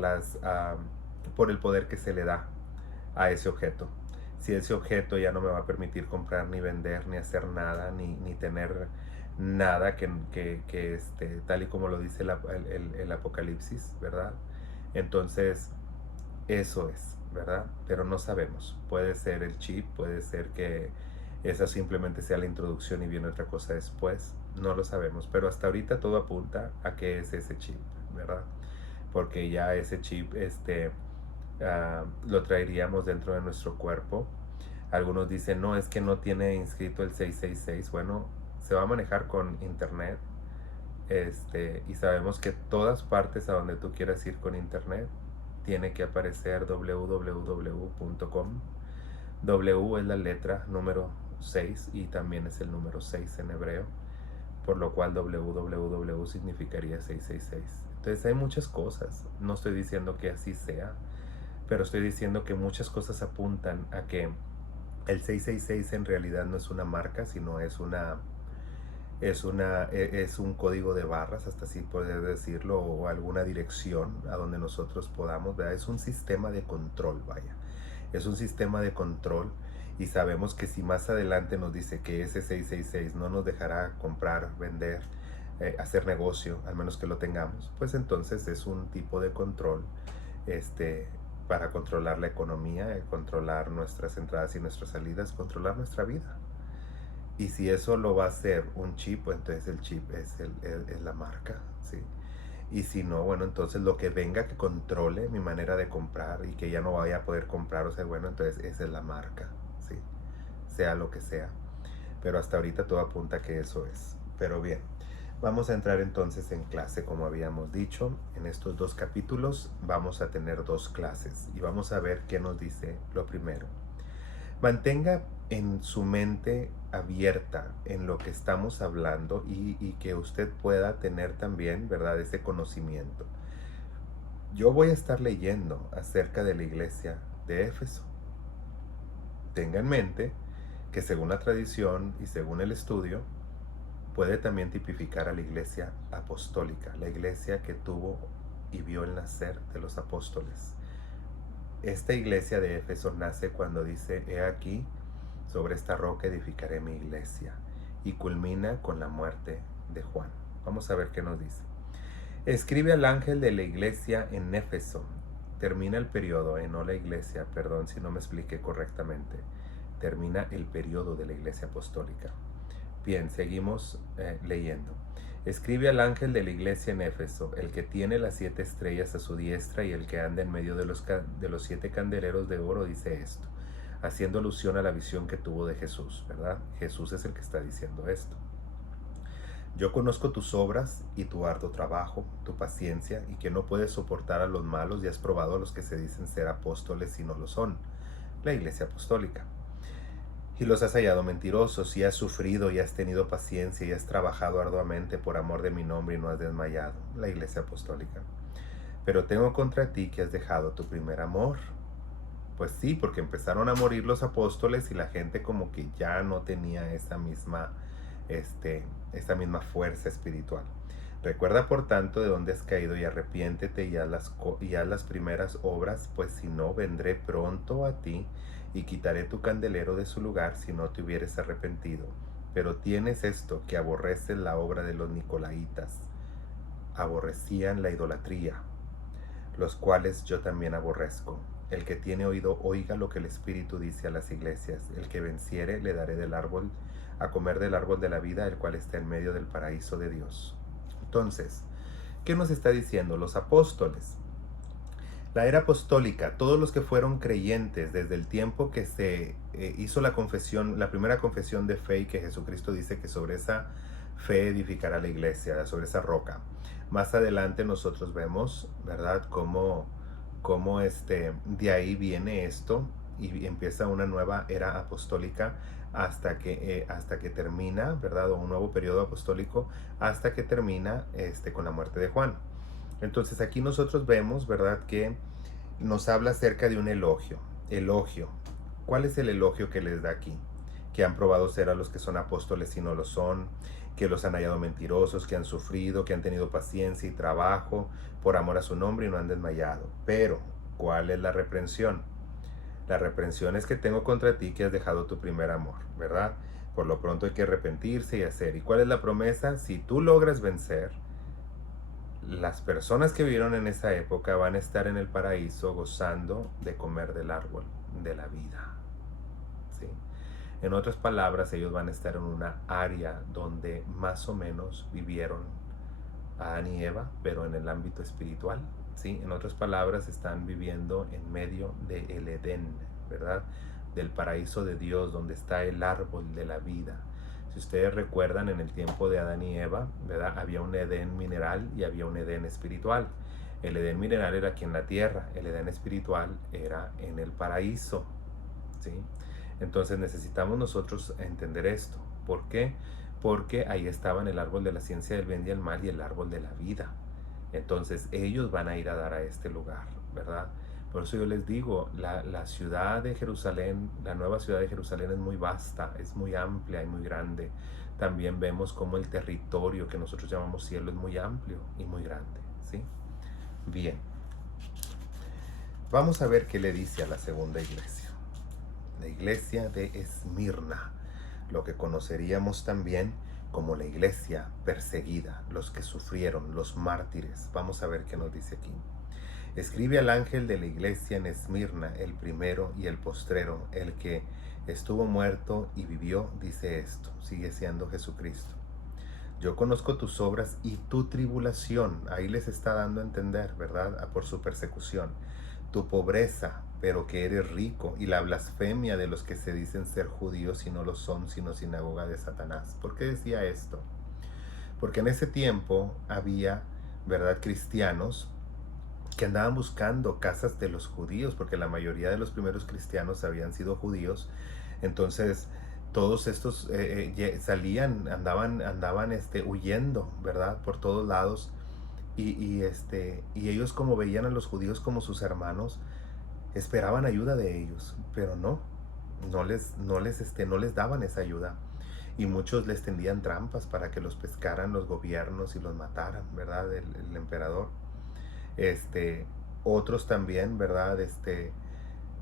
el poder que se le da a ese objeto. Si ese objeto ya no me va a permitir comprar, ni vender, ni hacer nada, ni tener nada tal y como lo dice el Apocalipsis, ¿verdad? Entonces, eso es, ¿verdad? Pero no sabemos. Puede ser el chip, puede ser que esa simplemente sea la introducción y viene otra cosa después. No lo sabemos, pero hasta ahorita todo apunta a que es ese chip, ¿verdad? Porque ya ese chip lo traeríamos dentro de nuestro cuerpo. Algunos dicen, no, es que no tiene inscrito el 666. Bueno, se va a manejar con internet, y sabemos que todas partes a donde tú quieras ir con internet tiene que aparecer www.com. W es la letra número 6 y también es el número 6 en hebreo, por lo cual www significaría 666. Entonces hay muchas cosas, no estoy diciendo que así sea, pero estoy diciendo que muchas cosas apuntan a que el 666 en realidad no es una marca, sino es un código de barras, hasta así poder decirlo, o alguna dirección a donde nosotros podamos, ¿verdad? Es un sistema de control, vaya. Es un sistema de control, y sabemos que si más adelante nos dice que ese 666 no nos dejará comprar, vender, hacer negocio, al menos que lo tengamos, pues entonces es un tipo de control para controlar la economía, controlar nuestras entradas y nuestras salidas, controlar nuestra vida. Y si eso lo va a hacer un chip, pues entonces el chip es la marca, ¿sí? Y si no, bueno, entonces lo que venga que controle mi manera de comprar y que ya no vaya a poder comprar, o sea, bueno, entonces esa es la marca, ¿sí? Sea lo que sea. Pero hasta ahorita todo apunta a que eso es. Pero bien, Vamos a entrar entonces en clase, como habíamos dicho. En estos 2 capítulos vamos a tener 2 clases y vamos a ver qué nos dice lo primero. Mantenga en su mente abierta en lo que estamos hablando y que usted pueda tener también, ¿verdad?, ese conocimiento. Yo voy a estar leyendo acerca de la iglesia de Éfeso. Tenga en mente que según la tradición y según el estudio, puede también tipificar a la iglesia apostólica, la iglesia que tuvo y vio el nacer de los apóstoles. Esta iglesia de Éfeso nace cuando dice: he aquí, sobre esta roca edificaré mi iglesia, y culmina con la muerte de Juan. Vamos a ver qué nos dice. Escribe al ángel de la iglesia en Éfeso. Termina el periodo, no la iglesia, perdón si no me expliqué correctamente. Termina el periodo de la iglesia apostólica. Bien, seguimos leyendo. Escribe al ángel de la iglesia en Éfeso, el que tiene las 7 estrellas a su diestra y el que anda en medio de los 7 candeleros de oro, dice esto, haciendo alusión a la visión que tuvo de Jesús, ¿verdad? Jesús es el que está diciendo esto. Yo conozco tus obras y tu arduo trabajo, tu paciencia, y que no puedes soportar a los malos y has probado a los que se dicen ser apóstoles y no lo son, la iglesia apostólica. Y los has hallado mentirosos, y has sufrido y has tenido paciencia y has trabajado arduamente por amor de mi nombre y no has desmayado, la iglesia apostólica. Pero tengo contra ti que has dejado tu primer amor. Pues sí, porque empezaron a morir los apóstoles y la gente como que ya no tenía esa misma fuerza espiritual. Recuerda por tanto de dónde has caído y arrepiéntete y haz las primeras obras, pues si no, vendré pronto a ti y quitaré tu candelero de su lugar si no te hubieres arrepentido. Pero tienes esto, que aborreces la obra de los nicolaítas. Aborrecían la idolatría, los cuales yo también aborrezco. El que tiene oído, oiga lo que el Espíritu dice a las iglesias. El que venciere, le daré del árbol, a comer del árbol de la vida, el cual está en medio del paraíso de Dios. Entonces, ¿qué nos está diciendo? Los apóstoles. La era apostólica, todos los que fueron creyentes desde el tiempo que se hizo la confesión, la primera confesión de fe, y que Jesucristo dice que sobre esa fe edificará la iglesia, sobre esa roca. Más adelante nosotros vemos, ¿verdad?, cómo de ahí viene esto y empieza una nueva era apostólica hasta que termina, ¿verdad?, o un nuevo periodo apostólico hasta que termina con la muerte de Juan. Entonces aquí nosotros vemos, ¿verdad?, que nos habla acerca de un elogio. Elogio. ¿Cuál es el elogio que les da aquí? Que han probado ser a los que son apóstoles y no lo son, que los han hallado mentirosos, que han sufrido, que han tenido paciencia y trabajo por amor a su nombre y no han desmayado. Pero, ¿cuál es la reprensión? La reprensión es que tengo contra ti que has dejado tu primer amor, ¿verdad? Por lo pronto hay que arrepentirse y hacer. ¿Y cuál es la promesa? Si tú logras vencer, las personas que vivieron en esa época van a estar en el paraíso gozando de comer del árbol de la vida. ¿Sí? En otras palabras, ellos van a estar en una área donde más o menos vivieron Adán y Eva, pero en el ámbito espiritual. ¿Sí? En otras palabras, están viviendo en medio del Edén, ¿verdad? Del paraíso de Dios, donde está el árbol de la vida. Si ustedes recuerdan, en el tiempo de Adán y Eva, ¿verdad?, había un Edén mineral y había un Edén espiritual. El Edén mineral era aquí en la tierra, el Edén espiritual era en el paraíso, ¿sí? Entonces necesitamos nosotros entender esto. ¿Por qué? Porque ahí estaban el árbol de la ciencia del bien y el mal y el árbol de la vida. Entonces ellos van a ir a dar a este lugar, ¿verdad? Por eso yo les digo, la ciudad de Jerusalén, la nueva ciudad de Jerusalén es muy vasta, es muy amplia y muy grande. También vemos como el territorio que nosotros llamamos cielo es muy amplio y muy grande, ¿sí? Bien. Vamos a ver qué le dice a la segunda iglesia. La iglesia de Esmirna, lo que conoceríamos también como la iglesia perseguida, los que sufrieron, los mártires. Vamos a ver qué nos dice aquí. Escribe al ángel de la iglesia en Esmirna, el primero y el postrero, el que estuvo muerto y vivió, dice esto. Sigue siendo Jesucristo. Yo conozco tus obras y tu tribulación. Ahí les está dando a entender, ¿verdad?, por su persecución. Tu pobreza, pero que eres rico, y la blasfemia de los que se dicen ser judíos y no lo son, sino sinagoga de Satanás. ¿Por qué decía esto? porque en ese tiempo había, ¿verdad?, cristianos que andaban buscando casas de los judíos, porque la mayoría de los primeros cristianos habían sido judíos. Entonces todos estos salían, andaban huyendo, ¿verdad?, por todos lados. Y ellos, como veían a los judíos como sus hermanos, esperaban ayuda de ellos, pero no les daban esa ayuda. Y muchos les tendían trampas para que los pescaran los gobiernos y los mataran, ¿verdad?, el emperador. Este, Otros también, ¿verdad?,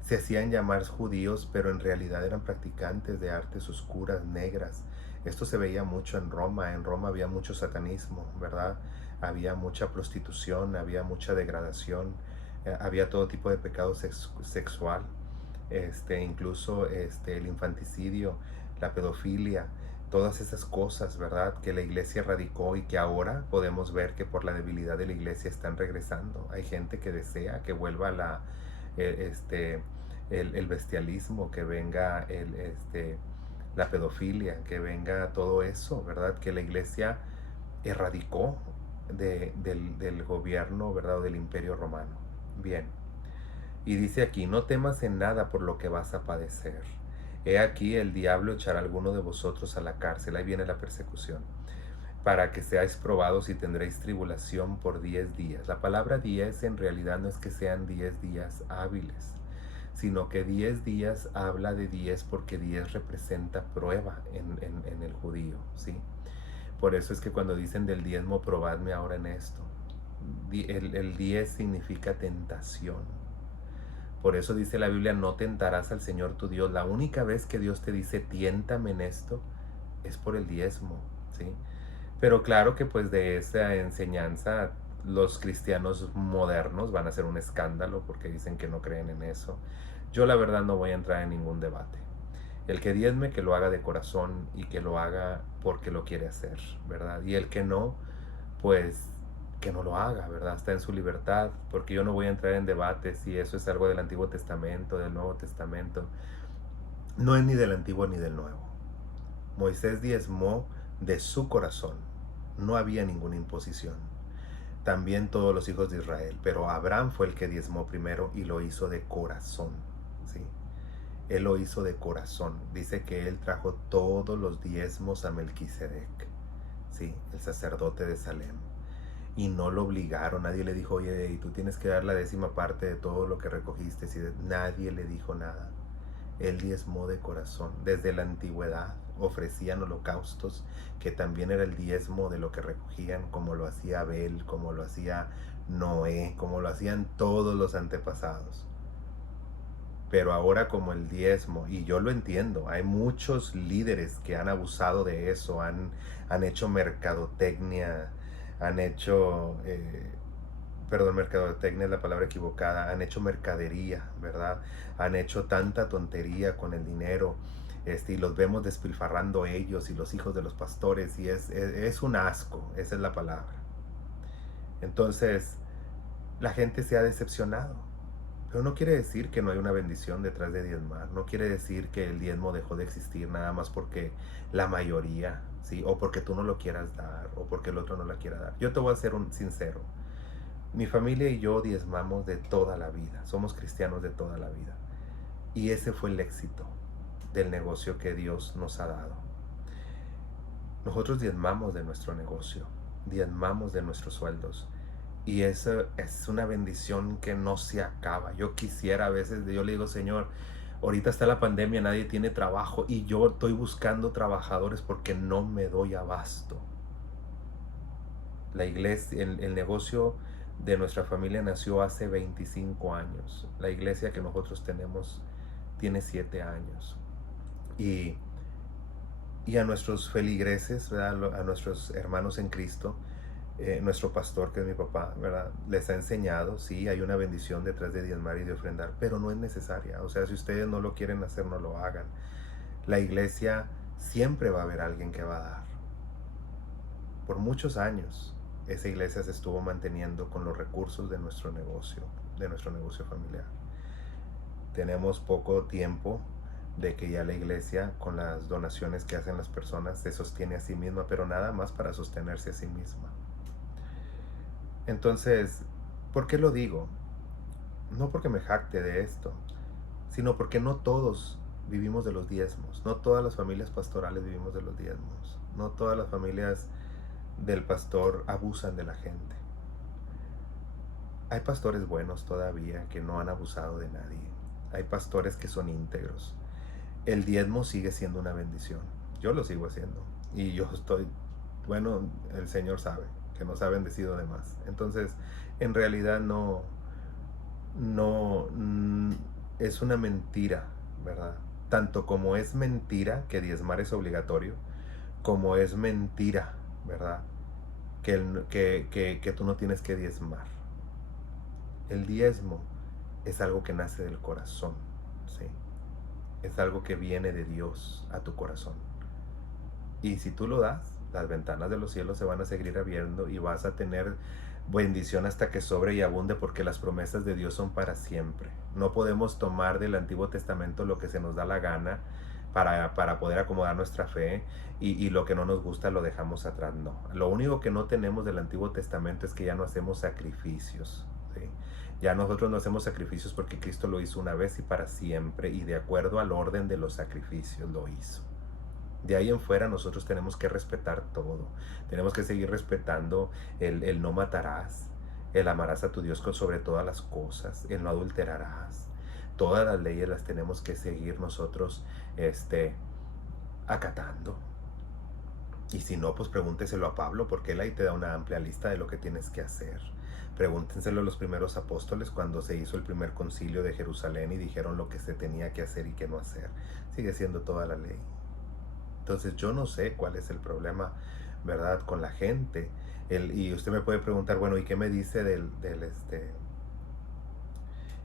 se hacían llamar judíos, pero en realidad eran practicantes de artes oscuras, negras. Esto se veía mucho en Roma. En Roma había mucho satanismo, ¿verdad? Había mucha prostitución, había mucha degradación, había todo tipo de pecado sexual, incluso el infanticidio, la pedofilia, todas esas cosas, ¿verdad?, que la iglesia erradicó y que ahora podemos ver que por la debilidad de la iglesia están regresando. Hay gente que desea que vuelva eh, este, el bestialismo, que venga la pedofilia, que venga todo eso, ¿verdad?, que la iglesia erradicó del gobierno, ¿verdad?, o del imperio romano. Bien. Y dice aquí: no temas en nada por lo que vas a padecer. He aquí, el diablo echará a alguno de vosotros a la cárcel. Ahí viene la persecución. Para que seáis probados, y tendréis tribulación por 10 días. La palabra 10 en realidad no es que sean 10 días hábiles, sino que 10 días habla de 10 porque 10 representa prueba en el judío, ¿sí? Por eso es que cuando dicen del diezmo, probadme ahora en esto. El 10 significa tentación. Por eso dice la Biblia: no tentarás al Señor tu Dios. La única vez que Dios te dice tiéntame en esto es por el diezmo, ¿sí? Pero claro que pues de esa enseñanza los cristianos modernos van a hacer un escándalo porque dicen que no creen en eso. Yo la verdad no voy a entrar en ningún debate. El que diezme, que lo haga de corazón y que lo haga porque lo quiere hacer, ¿verdad? Y el que no, pues que no lo haga, ¿verdad? Está en su libertad, porque yo no voy a entrar en debates si eso es algo del Antiguo Testamento, del Nuevo Testamento. No es ni del Antiguo ni del Nuevo. Moisés diezmó de su corazón. No había ninguna imposición. También todos los hijos de Israel, pero Abraham fue el que diezmó primero y lo hizo de corazón, ¿sí? Él lo hizo de corazón. Dice que él trajo todos los diezmos a Melquisedec, ¿sí?, el sacerdote de Salem. Y no lo obligaron, nadie le dijo: oye, y tú tienes que dar la 10ª parte de todo lo que recogiste. Nadie le dijo nada. Él diezmó de corazón. Desde la antigüedad ofrecían holocaustos, que también era el diezmo de lo que recogían, como lo hacía Abel, como lo hacía Noé, como lo hacían todos los antepasados. Pero ahora, como el diezmo, y yo lo entiendo, hay muchos líderes que han abusado de eso, han hecho mercadotecnia, han hecho, perdón, mercadotecnia es la palabra equivocada, han hecho mercadería, ¿verdad? Han hecho tanta tontería con el dinero, y los vemos despilfarrando ellos y los hijos de los pastores, y es un asco, esa es la palabra. Entonces, la gente se ha decepcionado. Pero no quiere decir que no hay una bendición detrás de diezmar. No quiere decir que el diezmo dejó de existir nada más porque la mayoría, ¿sí?, o porque tú no lo quieras dar, o porque el otro no la quiera dar. Yo te voy a ser sincero. Mi familia y yo diezmamos de toda la vida. Somos cristianos de toda la vida. Y ese fue el éxito del negocio que Dios nos ha dado. Nosotros diezmamos de nuestro negocio, diezmamos de nuestros sueldos. Y eso es una bendición que no se acaba. Yo quisiera, a veces, yo le digo: Señor, ahorita está la pandemia, nadie tiene trabajo y yo estoy buscando trabajadores porque no me doy abasto. La iglesia, el negocio de nuestra familia nació hace 25 años. La iglesia que nosotros tenemos tiene 7 años. Y a nuestros feligreses, ¿verdad?, a nuestros hermanos en Cristo, nuestro pastor, que es mi papá, ¿verdad?, les ha enseñado: sí, hay una bendición detrás de diezmar y de ofrendar, pero no es necesaria. O sea, si ustedes no lo quieren hacer, no lo hagan. La iglesia siempre va a haber alguien que va a dar. Por muchos años, esa iglesia se estuvo manteniendo con los recursos de nuestro negocio familiar. Tenemos poco tiempo de que ya la iglesia, con las donaciones que hacen las personas, se sostiene a sí misma, pero nada más para sostenerse a sí misma. Entonces, ¿por qué lo digo? No porque me jacte de esto, sino porque no todos vivimos de los diezmos, no todas las familias pastorales vivimos de los diezmos, no todas las familias del pastor abusan de la gente. Hay pastores buenos todavía que no han abusado de nadie, hay pastores que son íntegros. El diezmo sigue siendo una bendición, yo lo sigo haciendo y yo estoy, bueno, el Señor sabe que nos ha bendecido de más. Entonces, en realidad no, es una mentira, ¿verdad? Tanto como es mentira que diezmar es obligatorio, como es mentira, ¿verdad? Que tú no tienes que diezmar. El diezmo es algo que nace del corazón, ¿sí? Es algo que viene de Dios a tu corazón. Y si tú lo das, las ventanas de los cielos se van a seguir abriendo y vas a tener bendición hasta que sobre y abunde, porque las promesas de Dios son para siempre. No podemos tomar del Antiguo Testamento lo que se nos da la gana para poder acomodar nuestra fe y lo que no nos gusta lo dejamos atrás. No. Lo único que no tenemos del Antiguo Testamento es que ya no hacemos sacrificios. ¿Sí? Ya nosotros no hacemos sacrificios porque Cristo lo hizo una vez y para siempre y de acuerdo al orden de los sacrificios lo hizo. De ahí en fuera nosotros tenemos que respetar todo. Tenemos que seguir respetando el no matarás, el amarás a tu Dios sobre todas las cosas, el no adulterarás. Todas las leyes las tenemos que seguir nosotros acatando. Y si no, pues pregúnteselo a Pablo, porque él ahí te da una amplia lista de lo que tienes que hacer. Pregúntenselo a los primeros apóstoles cuando se hizo el primer concilio de Jerusalén y dijeron lo que se tenía que hacer y que no hacer. Sigue siendo toda la ley. Entonces yo no sé cuál es el problema, ¿verdad? Con la gente. Y usted me puede preguntar, bueno, ¿y qué me dice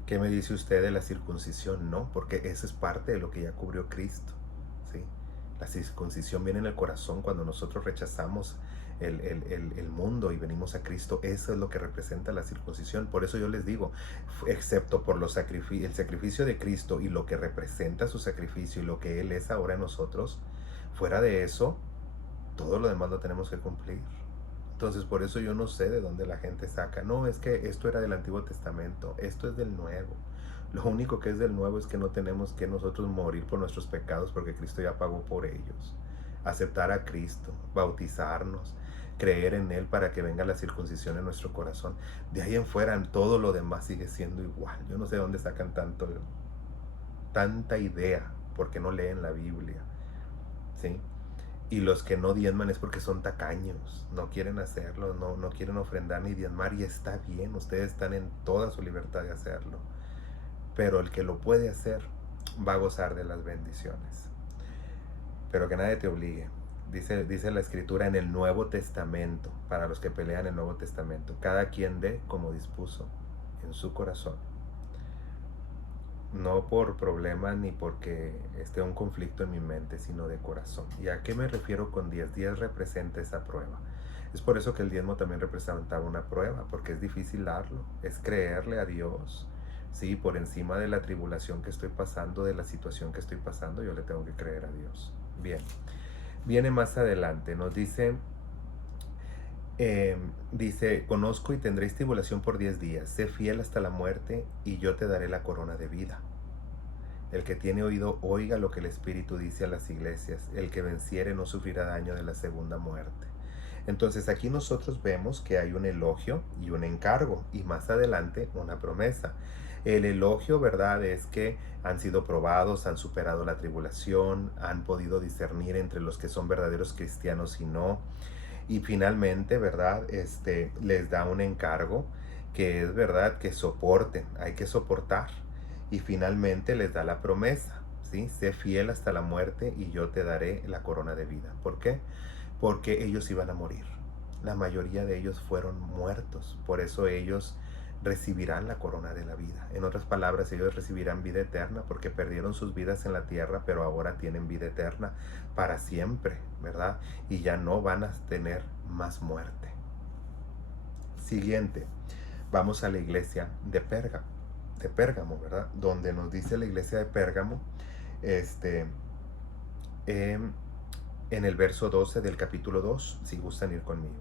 qué me dice usted de la circuncisión? No, porque eso es parte de lo que ya cubrió Cristo, ¿sí? La circuncisión viene en el corazón cuando nosotros rechazamos el mundo y venimos a Cristo. Eso es lo que representa la circuncisión. Por eso yo les digo, excepto por el sacrificio de Cristo y lo que representa su sacrificio y lo que Él es ahora en nosotros, fuera de eso, todo lo demás lo tenemos que cumplir. Entonces, por eso yo no sé de dónde la gente saca. No, es que esto era del Antiguo Testamento, esto es del Nuevo. Lo único que es del Nuevo es que no tenemos que nosotros morir por nuestros pecados porque Cristo ya pagó por ellos. Aceptar a Cristo, bautizarnos, creer en Él para que venga la circuncisión en nuestro corazón. De ahí en fuera, todo lo demás sigue siendo igual. Yo no sé de dónde sacan tanta idea, porque no leen la Biblia, ¿sí? Y los que no diezman es porque son tacaños, no quieren hacerlo, no quieren ofrendar ni diezmar, y está bien, ustedes están en toda su libertad de hacerlo. Pero el que lo puede hacer va a gozar de las bendiciones. Pero que nadie te obligue. Dice la Escritura en el Nuevo Testamento, para los que pelean el Nuevo Testamento, cada quien dé como dispuso en su corazón. No por problemas ni porque esté un conflicto en mi mente, sino de corazón. ¿Y a qué me refiero con 10? 10 representa esa prueba. Es por eso que el diezmo también representaba una prueba, porque es difícil darlo, es creerle a Dios. Sí, por encima de la tribulación que estoy pasando, de la situación que estoy pasando, yo le tengo que creer a Dios. Bien, viene más adelante, nos dice, conozco y tendréis tribulación por 10 días, sé fiel hasta la muerte y yo te daré la corona de vida. El que tiene oído, oiga lo que el Espíritu dice a las iglesias. El que venciere no sufrirá daño de la segunda muerte. Entonces aquí nosotros vemos que hay un elogio y un encargo, y más adelante una promesa. El elogio, ¿verdad?, es que han sido probados, han superado la tribulación, han podido discernir entre los que son verdaderos cristianos y no. Y finalmente, ¿verdad?, les da un encargo que es, ¿verdad?, que soporten, hay que soportar. Y finalmente les da la promesa, ¿sí? Sé fiel hasta la muerte y yo te daré la corona de vida. ¿Por qué? Porque ellos iban a morir. La mayoría de ellos fueron muertos, por eso ellos recibirán la corona de la vida. En otras palabras, ellos recibirán vida eterna porque perdieron sus vidas en la tierra, pero ahora tienen vida eterna para siempre, ¿verdad? Y ya no van a tener más muerte. Siguiente, vamos a la iglesia de Pérgamo, ¿verdad? Donde nos dice la iglesia de Pérgamo, Este, em, en el verso 12 del capítulo 2, si gustan ir conmigo.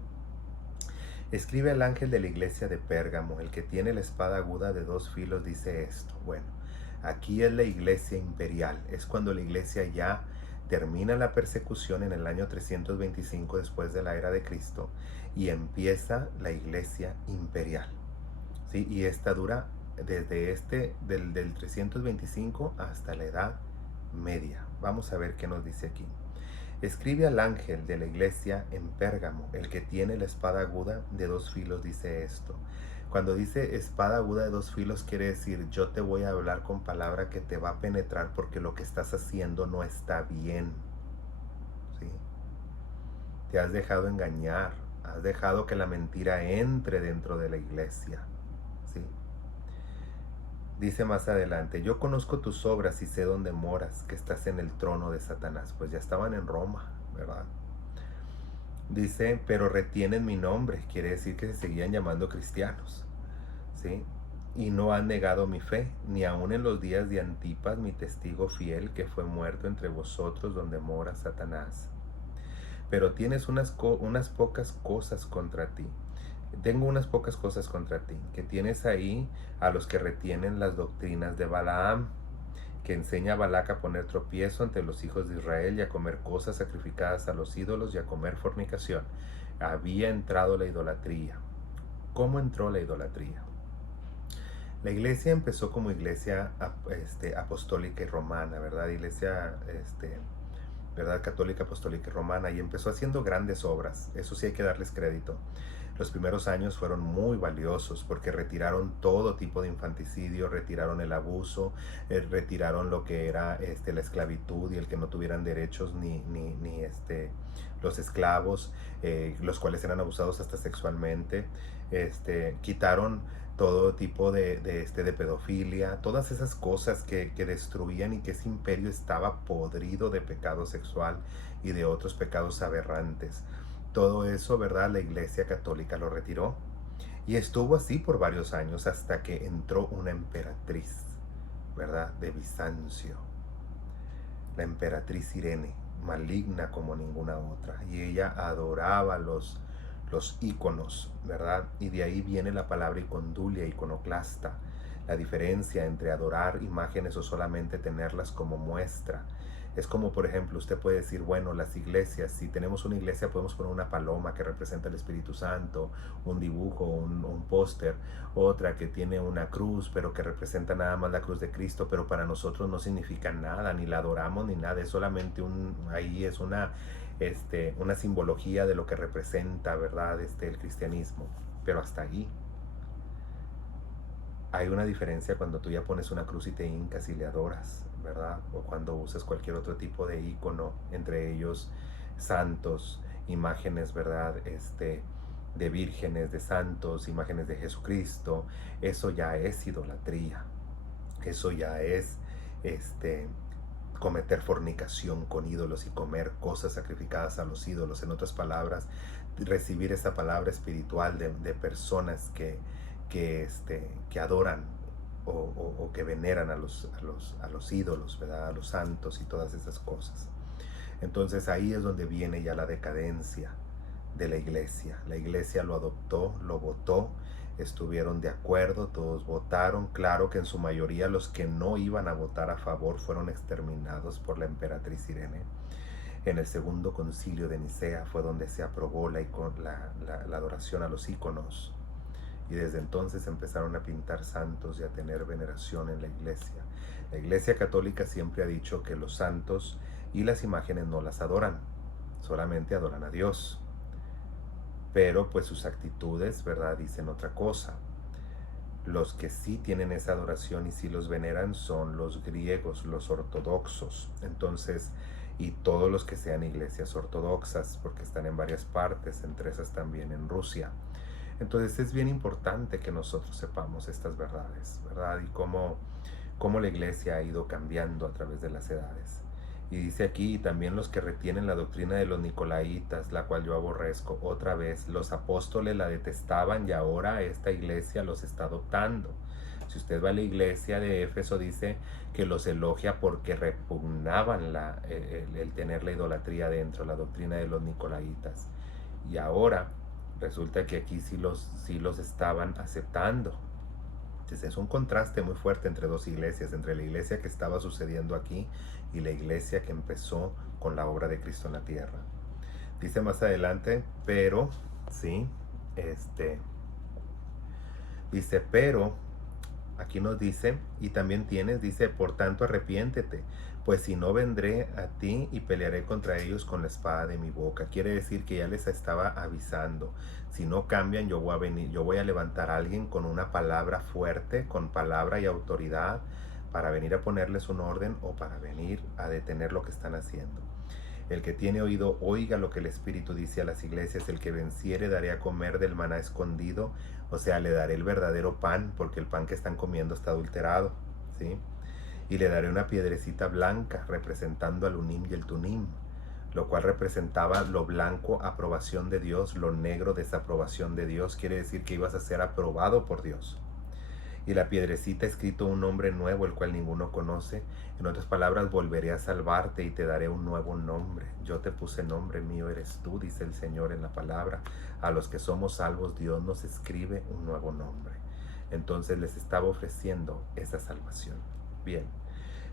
Escribe al ángel de la iglesia de Pérgamo, el que tiene la espada aguda de dos filos, dice esto. Bueno, aquí es la iglesia imperial, es cuando la iglesia ya termina la persecución en el año 325 después de la era de Cristo y empieza la iglesia imperial. ¿Sí? Y esta dura desde del 325 hasta la Edad Media. Vamos a ver qué nos dice aquí. Escribe al ángel de la iglesia en Pérgamo, el que tiene la espada aguda de dos filos, dice esto. Cuando dice espada aguda de dos filos, quiere decir yo te voy a hablar con palabra que te va a penetrar porque lo que estás haciendo no está bien. ¿Sí? Te has dejado engañar, has dejado que la mentira entre dentro de la iglesia. ¿Sí? Dice más adelante, yo conozco tus obras y sé dónde moras, que estás en el trono de Satanás. Pues ya estaban en Roma, ¿verdad? Dice, pero retienen mi nombre, quiere decir que se seguían llamando cristianos, ¿sí? Y no han negado mi fe, ni aun en los días de Antipas, mi testigo fiel, que fue muerto entre vosotros donde mora Satanás. Pero tienes unas pocas cosas contra ti. Tengo unas pocas cosas contra ti, que tienes ahí a los que retienen las doctrinas de Balaam, que enseña a Balac a poner tropiezo ante los hijos de Israel y a comer cosas sacrificadas a los ídolos y a comer fornicación. Había entrado la idolatría. ¿Cómo entró la idolatría? La iglesia empezó como iglesia apostólica y romana, ¿verdad? Iglesia ¿verdad? Católica, apostólica y romana, y empezó haciendo grandes obras. Eso sí hay que darles crédito. Los primeros años fueron muy valiosos porque retiraron todo tipo de infanticidio, retiraron el abuso, retiraron lo que era la esclavitud y el que no tuvieran derechos ni los esclavos, los cuales eran abusados hasta sexualmente. Quitaron todo tipo de pedofilia, todas esas cosas que destruían y que ese imperio estaba podrido de pecado sexual y de otros pecados aberrantes. Todo eso, ¿verdad? La Iglesia Católica lo retiró. Y estuvo así por varios años hasta que entró una emperatriz, ¿verdad? De Bizancio. La emperatriz Irene, maligna como ninguna otra. Y ella adoraba los íconos, ¿verdad? Y de ahí viene la palabra icondulia, iconoclasta. La diferencia entre adorar imágenes o solamente tenerlas como muestra. Es como, por ejemplo, usted puede decir, bueno, las iglesias, si tenemos una iglesia podemos poner una paloma que representa el Espíritu Santo, un dibujo, un póster, otra que tiene una cruz, pero que representa nada más la cruz de Cristo, pero para nosotros no significa nada, ni la adoramos ni nada, es solamente ahí es una simbología de lo que representa, ¿verdad? El cristianismo, pero hasta ahí. Hay una diferencia cuando tú ya pones una cruz y te hincas y le adoras, ¿verdad? O cuando usas cualquier otro tipo de icono, entre ellos santos, imágenes, ¿verdad? De vírgenes, de santos, imágenes de Jesucristo. Eso ya es idolatría. Eso ya es cometer fornicación con ídolos y comer cosas sacrificadas a los ídolos. En otras palabras, recibir esa palabra espiritual de personas que adoran o que veneran a los ídolos, ¿verdad? A los santos y todas esas cosas. Entonces ahí es donde viene ya la decadencia de la iglesia. La iglesia lo adoptó, lo votó, estuvieron de acuerdo, todos votaron. Claro que en su mayoría los que no iban a votar a favor fueron exterminados por la emperatriz Irene. En el segundo concilio de Nicea fue donde se aprobó la adoración a los íconos. Y desde entonces empezaron a pintar santos y a tener veneración en la iglesia. La iglesia católica siempre ha dicho que los santos y las imágenes no las adoran, solamente adoran a Dios. Pero pues sus actitudes, ¿verdad?, dicen otra cosa. Los que sí tienen esa adoración y sí los veneran son los griegos, los ortodoxos. Entonces, y todos los que sean iglesias ortodoxas, porque están en varias partes, entre esas también en Rusia. Entonces es bien importante que nosotros sepamos estas verdades, ¿verdad? Y cómo la iglesia ha ido cambiando a través de las edades. Y dice aquí, también los que retienen la doctrina de los nicolaitas, la cual yo aborrezco. Otra vez, los apóstoles la detestaban y ahora esta iglesia los está adoptando. Si usted va a la iglesia de Éfeso, dice que los elogia porque repugnaban el tener la idolatría dentro, la doctrina de los nicolaitas. Y ahora resulta que aquí sí los estaban aceptando. Entonces es un contraste muy fuerte entre dos iglesias, entre la iglesia que estaba sucediendo aquí y la iglesia que empezó con la obra de Cristo en la tierra. Dice más adelante, pero, sí, dice, pero, aquí nos dice, y también tienes, dice, por tanto arrepiéntete, pues si no vendré a ti y pelearé contra ellos con la espada de mi boca. Quiere decir que ya les estaba avisando, si no cambian yo voy a venir, yo voy a levantar a alguien con una palabra fuerte, con palabra y autoridad, para venir a ponerles un orden o para venir a detener lo que están haciendo. El que tiene oído, oiga lo que el Espíritu dice a las iglesias. El que venciere daré a comer del maná escondido, o sea, le daré el verdadero pan, porque el pan que están comiendo está adulterado, ¿sí? Y le daré una piedrecita blanca, representando al Unim y el Tunim, lo cual representaba lo blanco, aprobación de Dios, lo negro, desaprobación de Dios. Quiere decir que ibas a ser aprobado por Dios. Y la piedrecita escrito un nombre nuevo, el cual ninguno conoce. En otras palabras, volveré a salvarte y te daré un nuevo nombre. Yo te puse nombre, mío eres tú, dice el Señor en la palabra. A los que somos salvos, Dios nos escribe un nuevo nombre. Entonces les estaba ofreciendo esa salvación. Bien,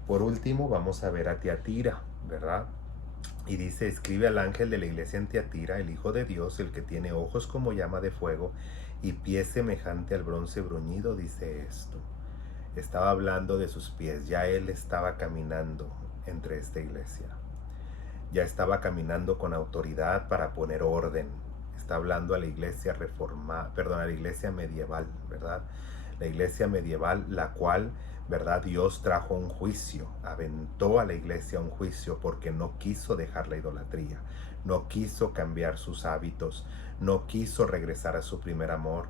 por último vamos a ver a Tiatira, ¿verdad? Y dice, escribe al ángel de la iglesia en Tiatira, el Hijo de Dios, el que tiene ojos como llama de fuego y pies semejante al bronce bruñido, dice esto. Estaba hablando de sus pies, ya él estaba caminando entre esta iglesia. Ya estaba caminando con autoridad para poner orden. Está hablando a la iglesia a la iglesia medieval, ¿verdad? La iglesia medieval, la cual, ¿verdad? Dios trajo un juicio, aventó a la iglesia un juicio porque no quiso dejar la idolatría, no quiso cambiar sus hábitos, no quiso regresar a su primer amor,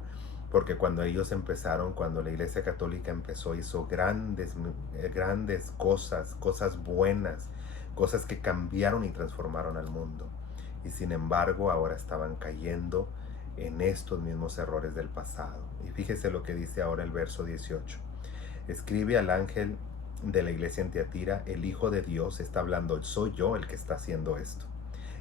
porque cuando ellos empezaron, cuando la iglesia católica empezó, hizo grandes cosas buenas, cosas que cambiaron y transformaron al mundo. Y sin embargo, ahora estaban cayendo en estos mismos errores del pasado. Y fíjese lo que dice ahora el verso 18. Escribe al ángel de la iglesia en Tiatira, el Hijo de Dios está hablando, soy yo el que está haciendo esto.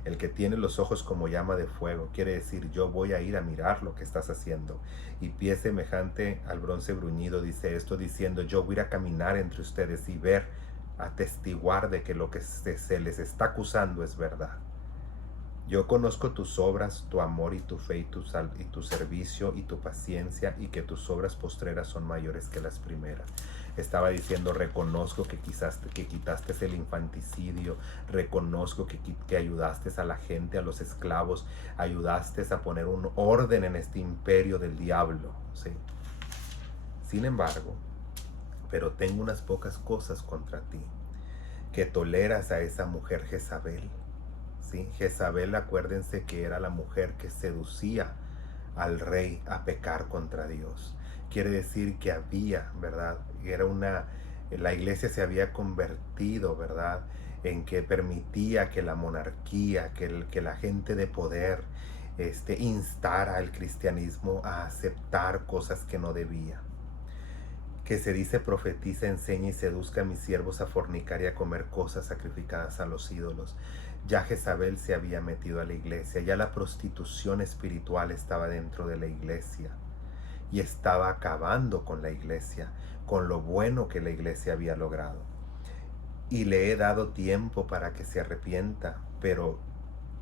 El que tiene los ojos como llama de fuego, quiere decir, yo voy a ir a mirar lo que estás haciendo. Y pie semejante al bronce bruñido, dice esto, diciendo, yo voy a ir a caminar entre ustedes y ver, atestiguar de que lo que se les está acusando es verdad. Yo conozco tus obras, tu amor y tu fe y tu servicio y tu paciencia, y que tus obras postreras son mayores que las primeras. Estaba diciendo, reconozco que quitaste el infanticidio, reconozco que ayudaste a la gente, a los esclavos, ayudaste a poner un orden en este imperio del diablo, ¿sí? Sin embargo, pero tengo unas pocas cosas contra ti, que toleras a esa mujer Jezabel. ¿Sí? Jezabel, acuérdense que era la mujer que seducía al rey a pecar contra Dios. Quiere decir que había, ¿verdad? La iglesia se había convertido, ¿verdad? En que permitía que la monarquía, que la gente de poder, instara al cristianismo a aceptar cosas que no debía. Que se dice, profetiza, enseña y seduzca a mis siervos a fornicar y a comer cosas sacrificadas a los ídolos. Ya Jezabel se había metido a la iglesia, ya la prostitución espiritual estaba dentro de la iglesia y estaba acabando con la iglesia, con lo bueno que la iglesia había logrado. Y le he dado tiempo para que se arrepienta, pero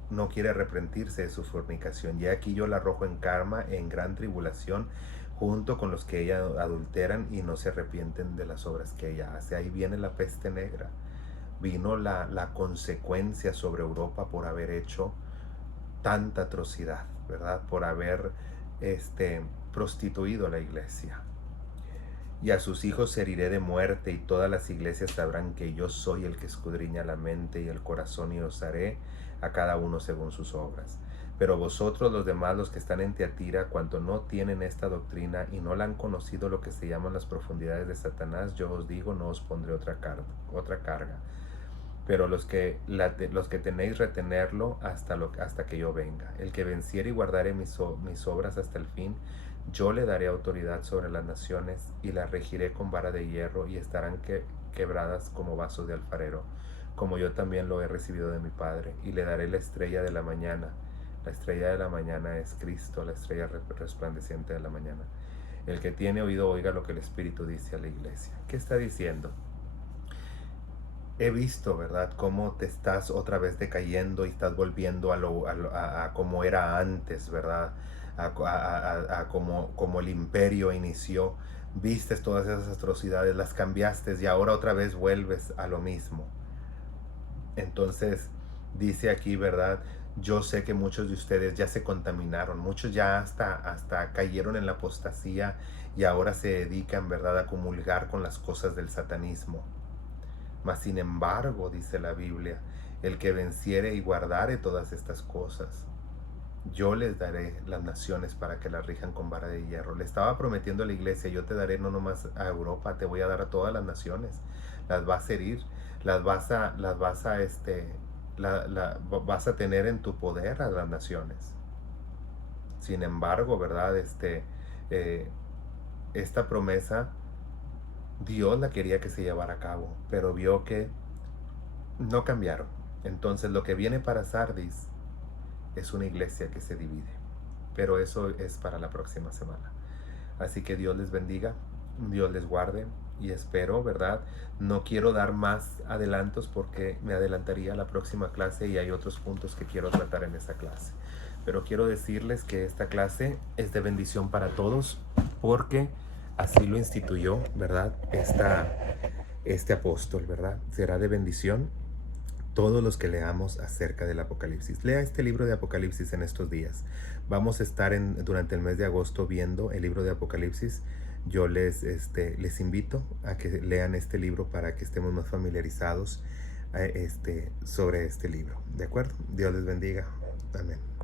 no quiere arrepentirse de su fornicación. Y aquí yo la arrojo en karma, en gran tribulación, junto con los que ella adulteran y no se arrepienten de las obras que ella hace. Ahí viene la peste negra. Vino la consecuencia sobre Europa por haber hecho tanta atrocidad, ¿verdad? Por haber prostituido la iglesia. Y a sus hijos heriré de muerte, y todas las iglesias sabrán que yo soy el que escudriña la mente y el corazón, y os haré a cada uno según sus obras. Pero vosotros los demás, los que están en Tiatira, cuanto no tienen esta doctrina y no la han conocido, lo que se llaman las profundidades de Satanás, yo os digo, no os pondré otra carga. Pero los que tenéis, retenerlo hasta que yo venga. El que venciere y guardare mis obras hasta el fin, Yo le daré autoridad sobre las naciones y las regiré con vara de hierro y estarán quebradas como vasos de alfarero, como yo también lo he recibido de mi Padre. Y le daré la estrella de la mañana. La estrella de la mañana es Cristo, la estrella resplandeciente de la mañana. El que tiene oído oiga lo que el Espíritu dice a la iglesia. ¿Qué está diciendo? He visto, ¿verdad?, cómo te estás otra vez decayendo y estás volviendo a como era antes, ¿verdad? A como el imperio inició. Vistes todas esas atrocidades, las cambiaste y ahora otra vez vuelves a lo mismo. Entonces, dice aquí, ¿verdad? Yo sé que muchos de ustedes ya se contaminaron, muchos ya hasta cayeron en la apostasía y ahora se dedican, ¿verdad?, a comulgar con las cosas del satanismo. Mas sin embargo, dice la Biblia, el que venciere y guardare todas estas cosas, yo les daré las naciones para que las rijan con vara de hierro. Le estaba prometiendo a la iglesia, yo te daré no nomás a Europa, te voy a dar a todas las naciones. Las vas a herir, vas a tener en tu poder a las naciones. Sin embargo, ¿verdad? Esta promesa, Dios la quería que se llevara a cabo, pero vio que no cambiaron. Entonces lo que viene para Sardis es una iglesia que se divide. Pero eso es para la próxima semana. Así que Dios les bendiga, Dios les guarde y espero, ¿verdad? No quiero dar más adelantos porque me adelantaría a la próxima clase y hay otros puntos que quiero tratar en esa clase. Pero quiero decirles que esta clase es de bendición para todos porque así lo instituyó, ¿verdad? Este apóstol, ¿verdad? Será de bendición todos los que leamos acerca del Apocalipsis. Lea este libro de Apocalipsis en estos días. Vamos a estar durante el mes de agosto viendo el libro de Apocalipsis. Yo les invito a que lean este libro para que estemos más familiarizados sobre este libro. ¿De acuerdo? Dios les bendiga. Amén.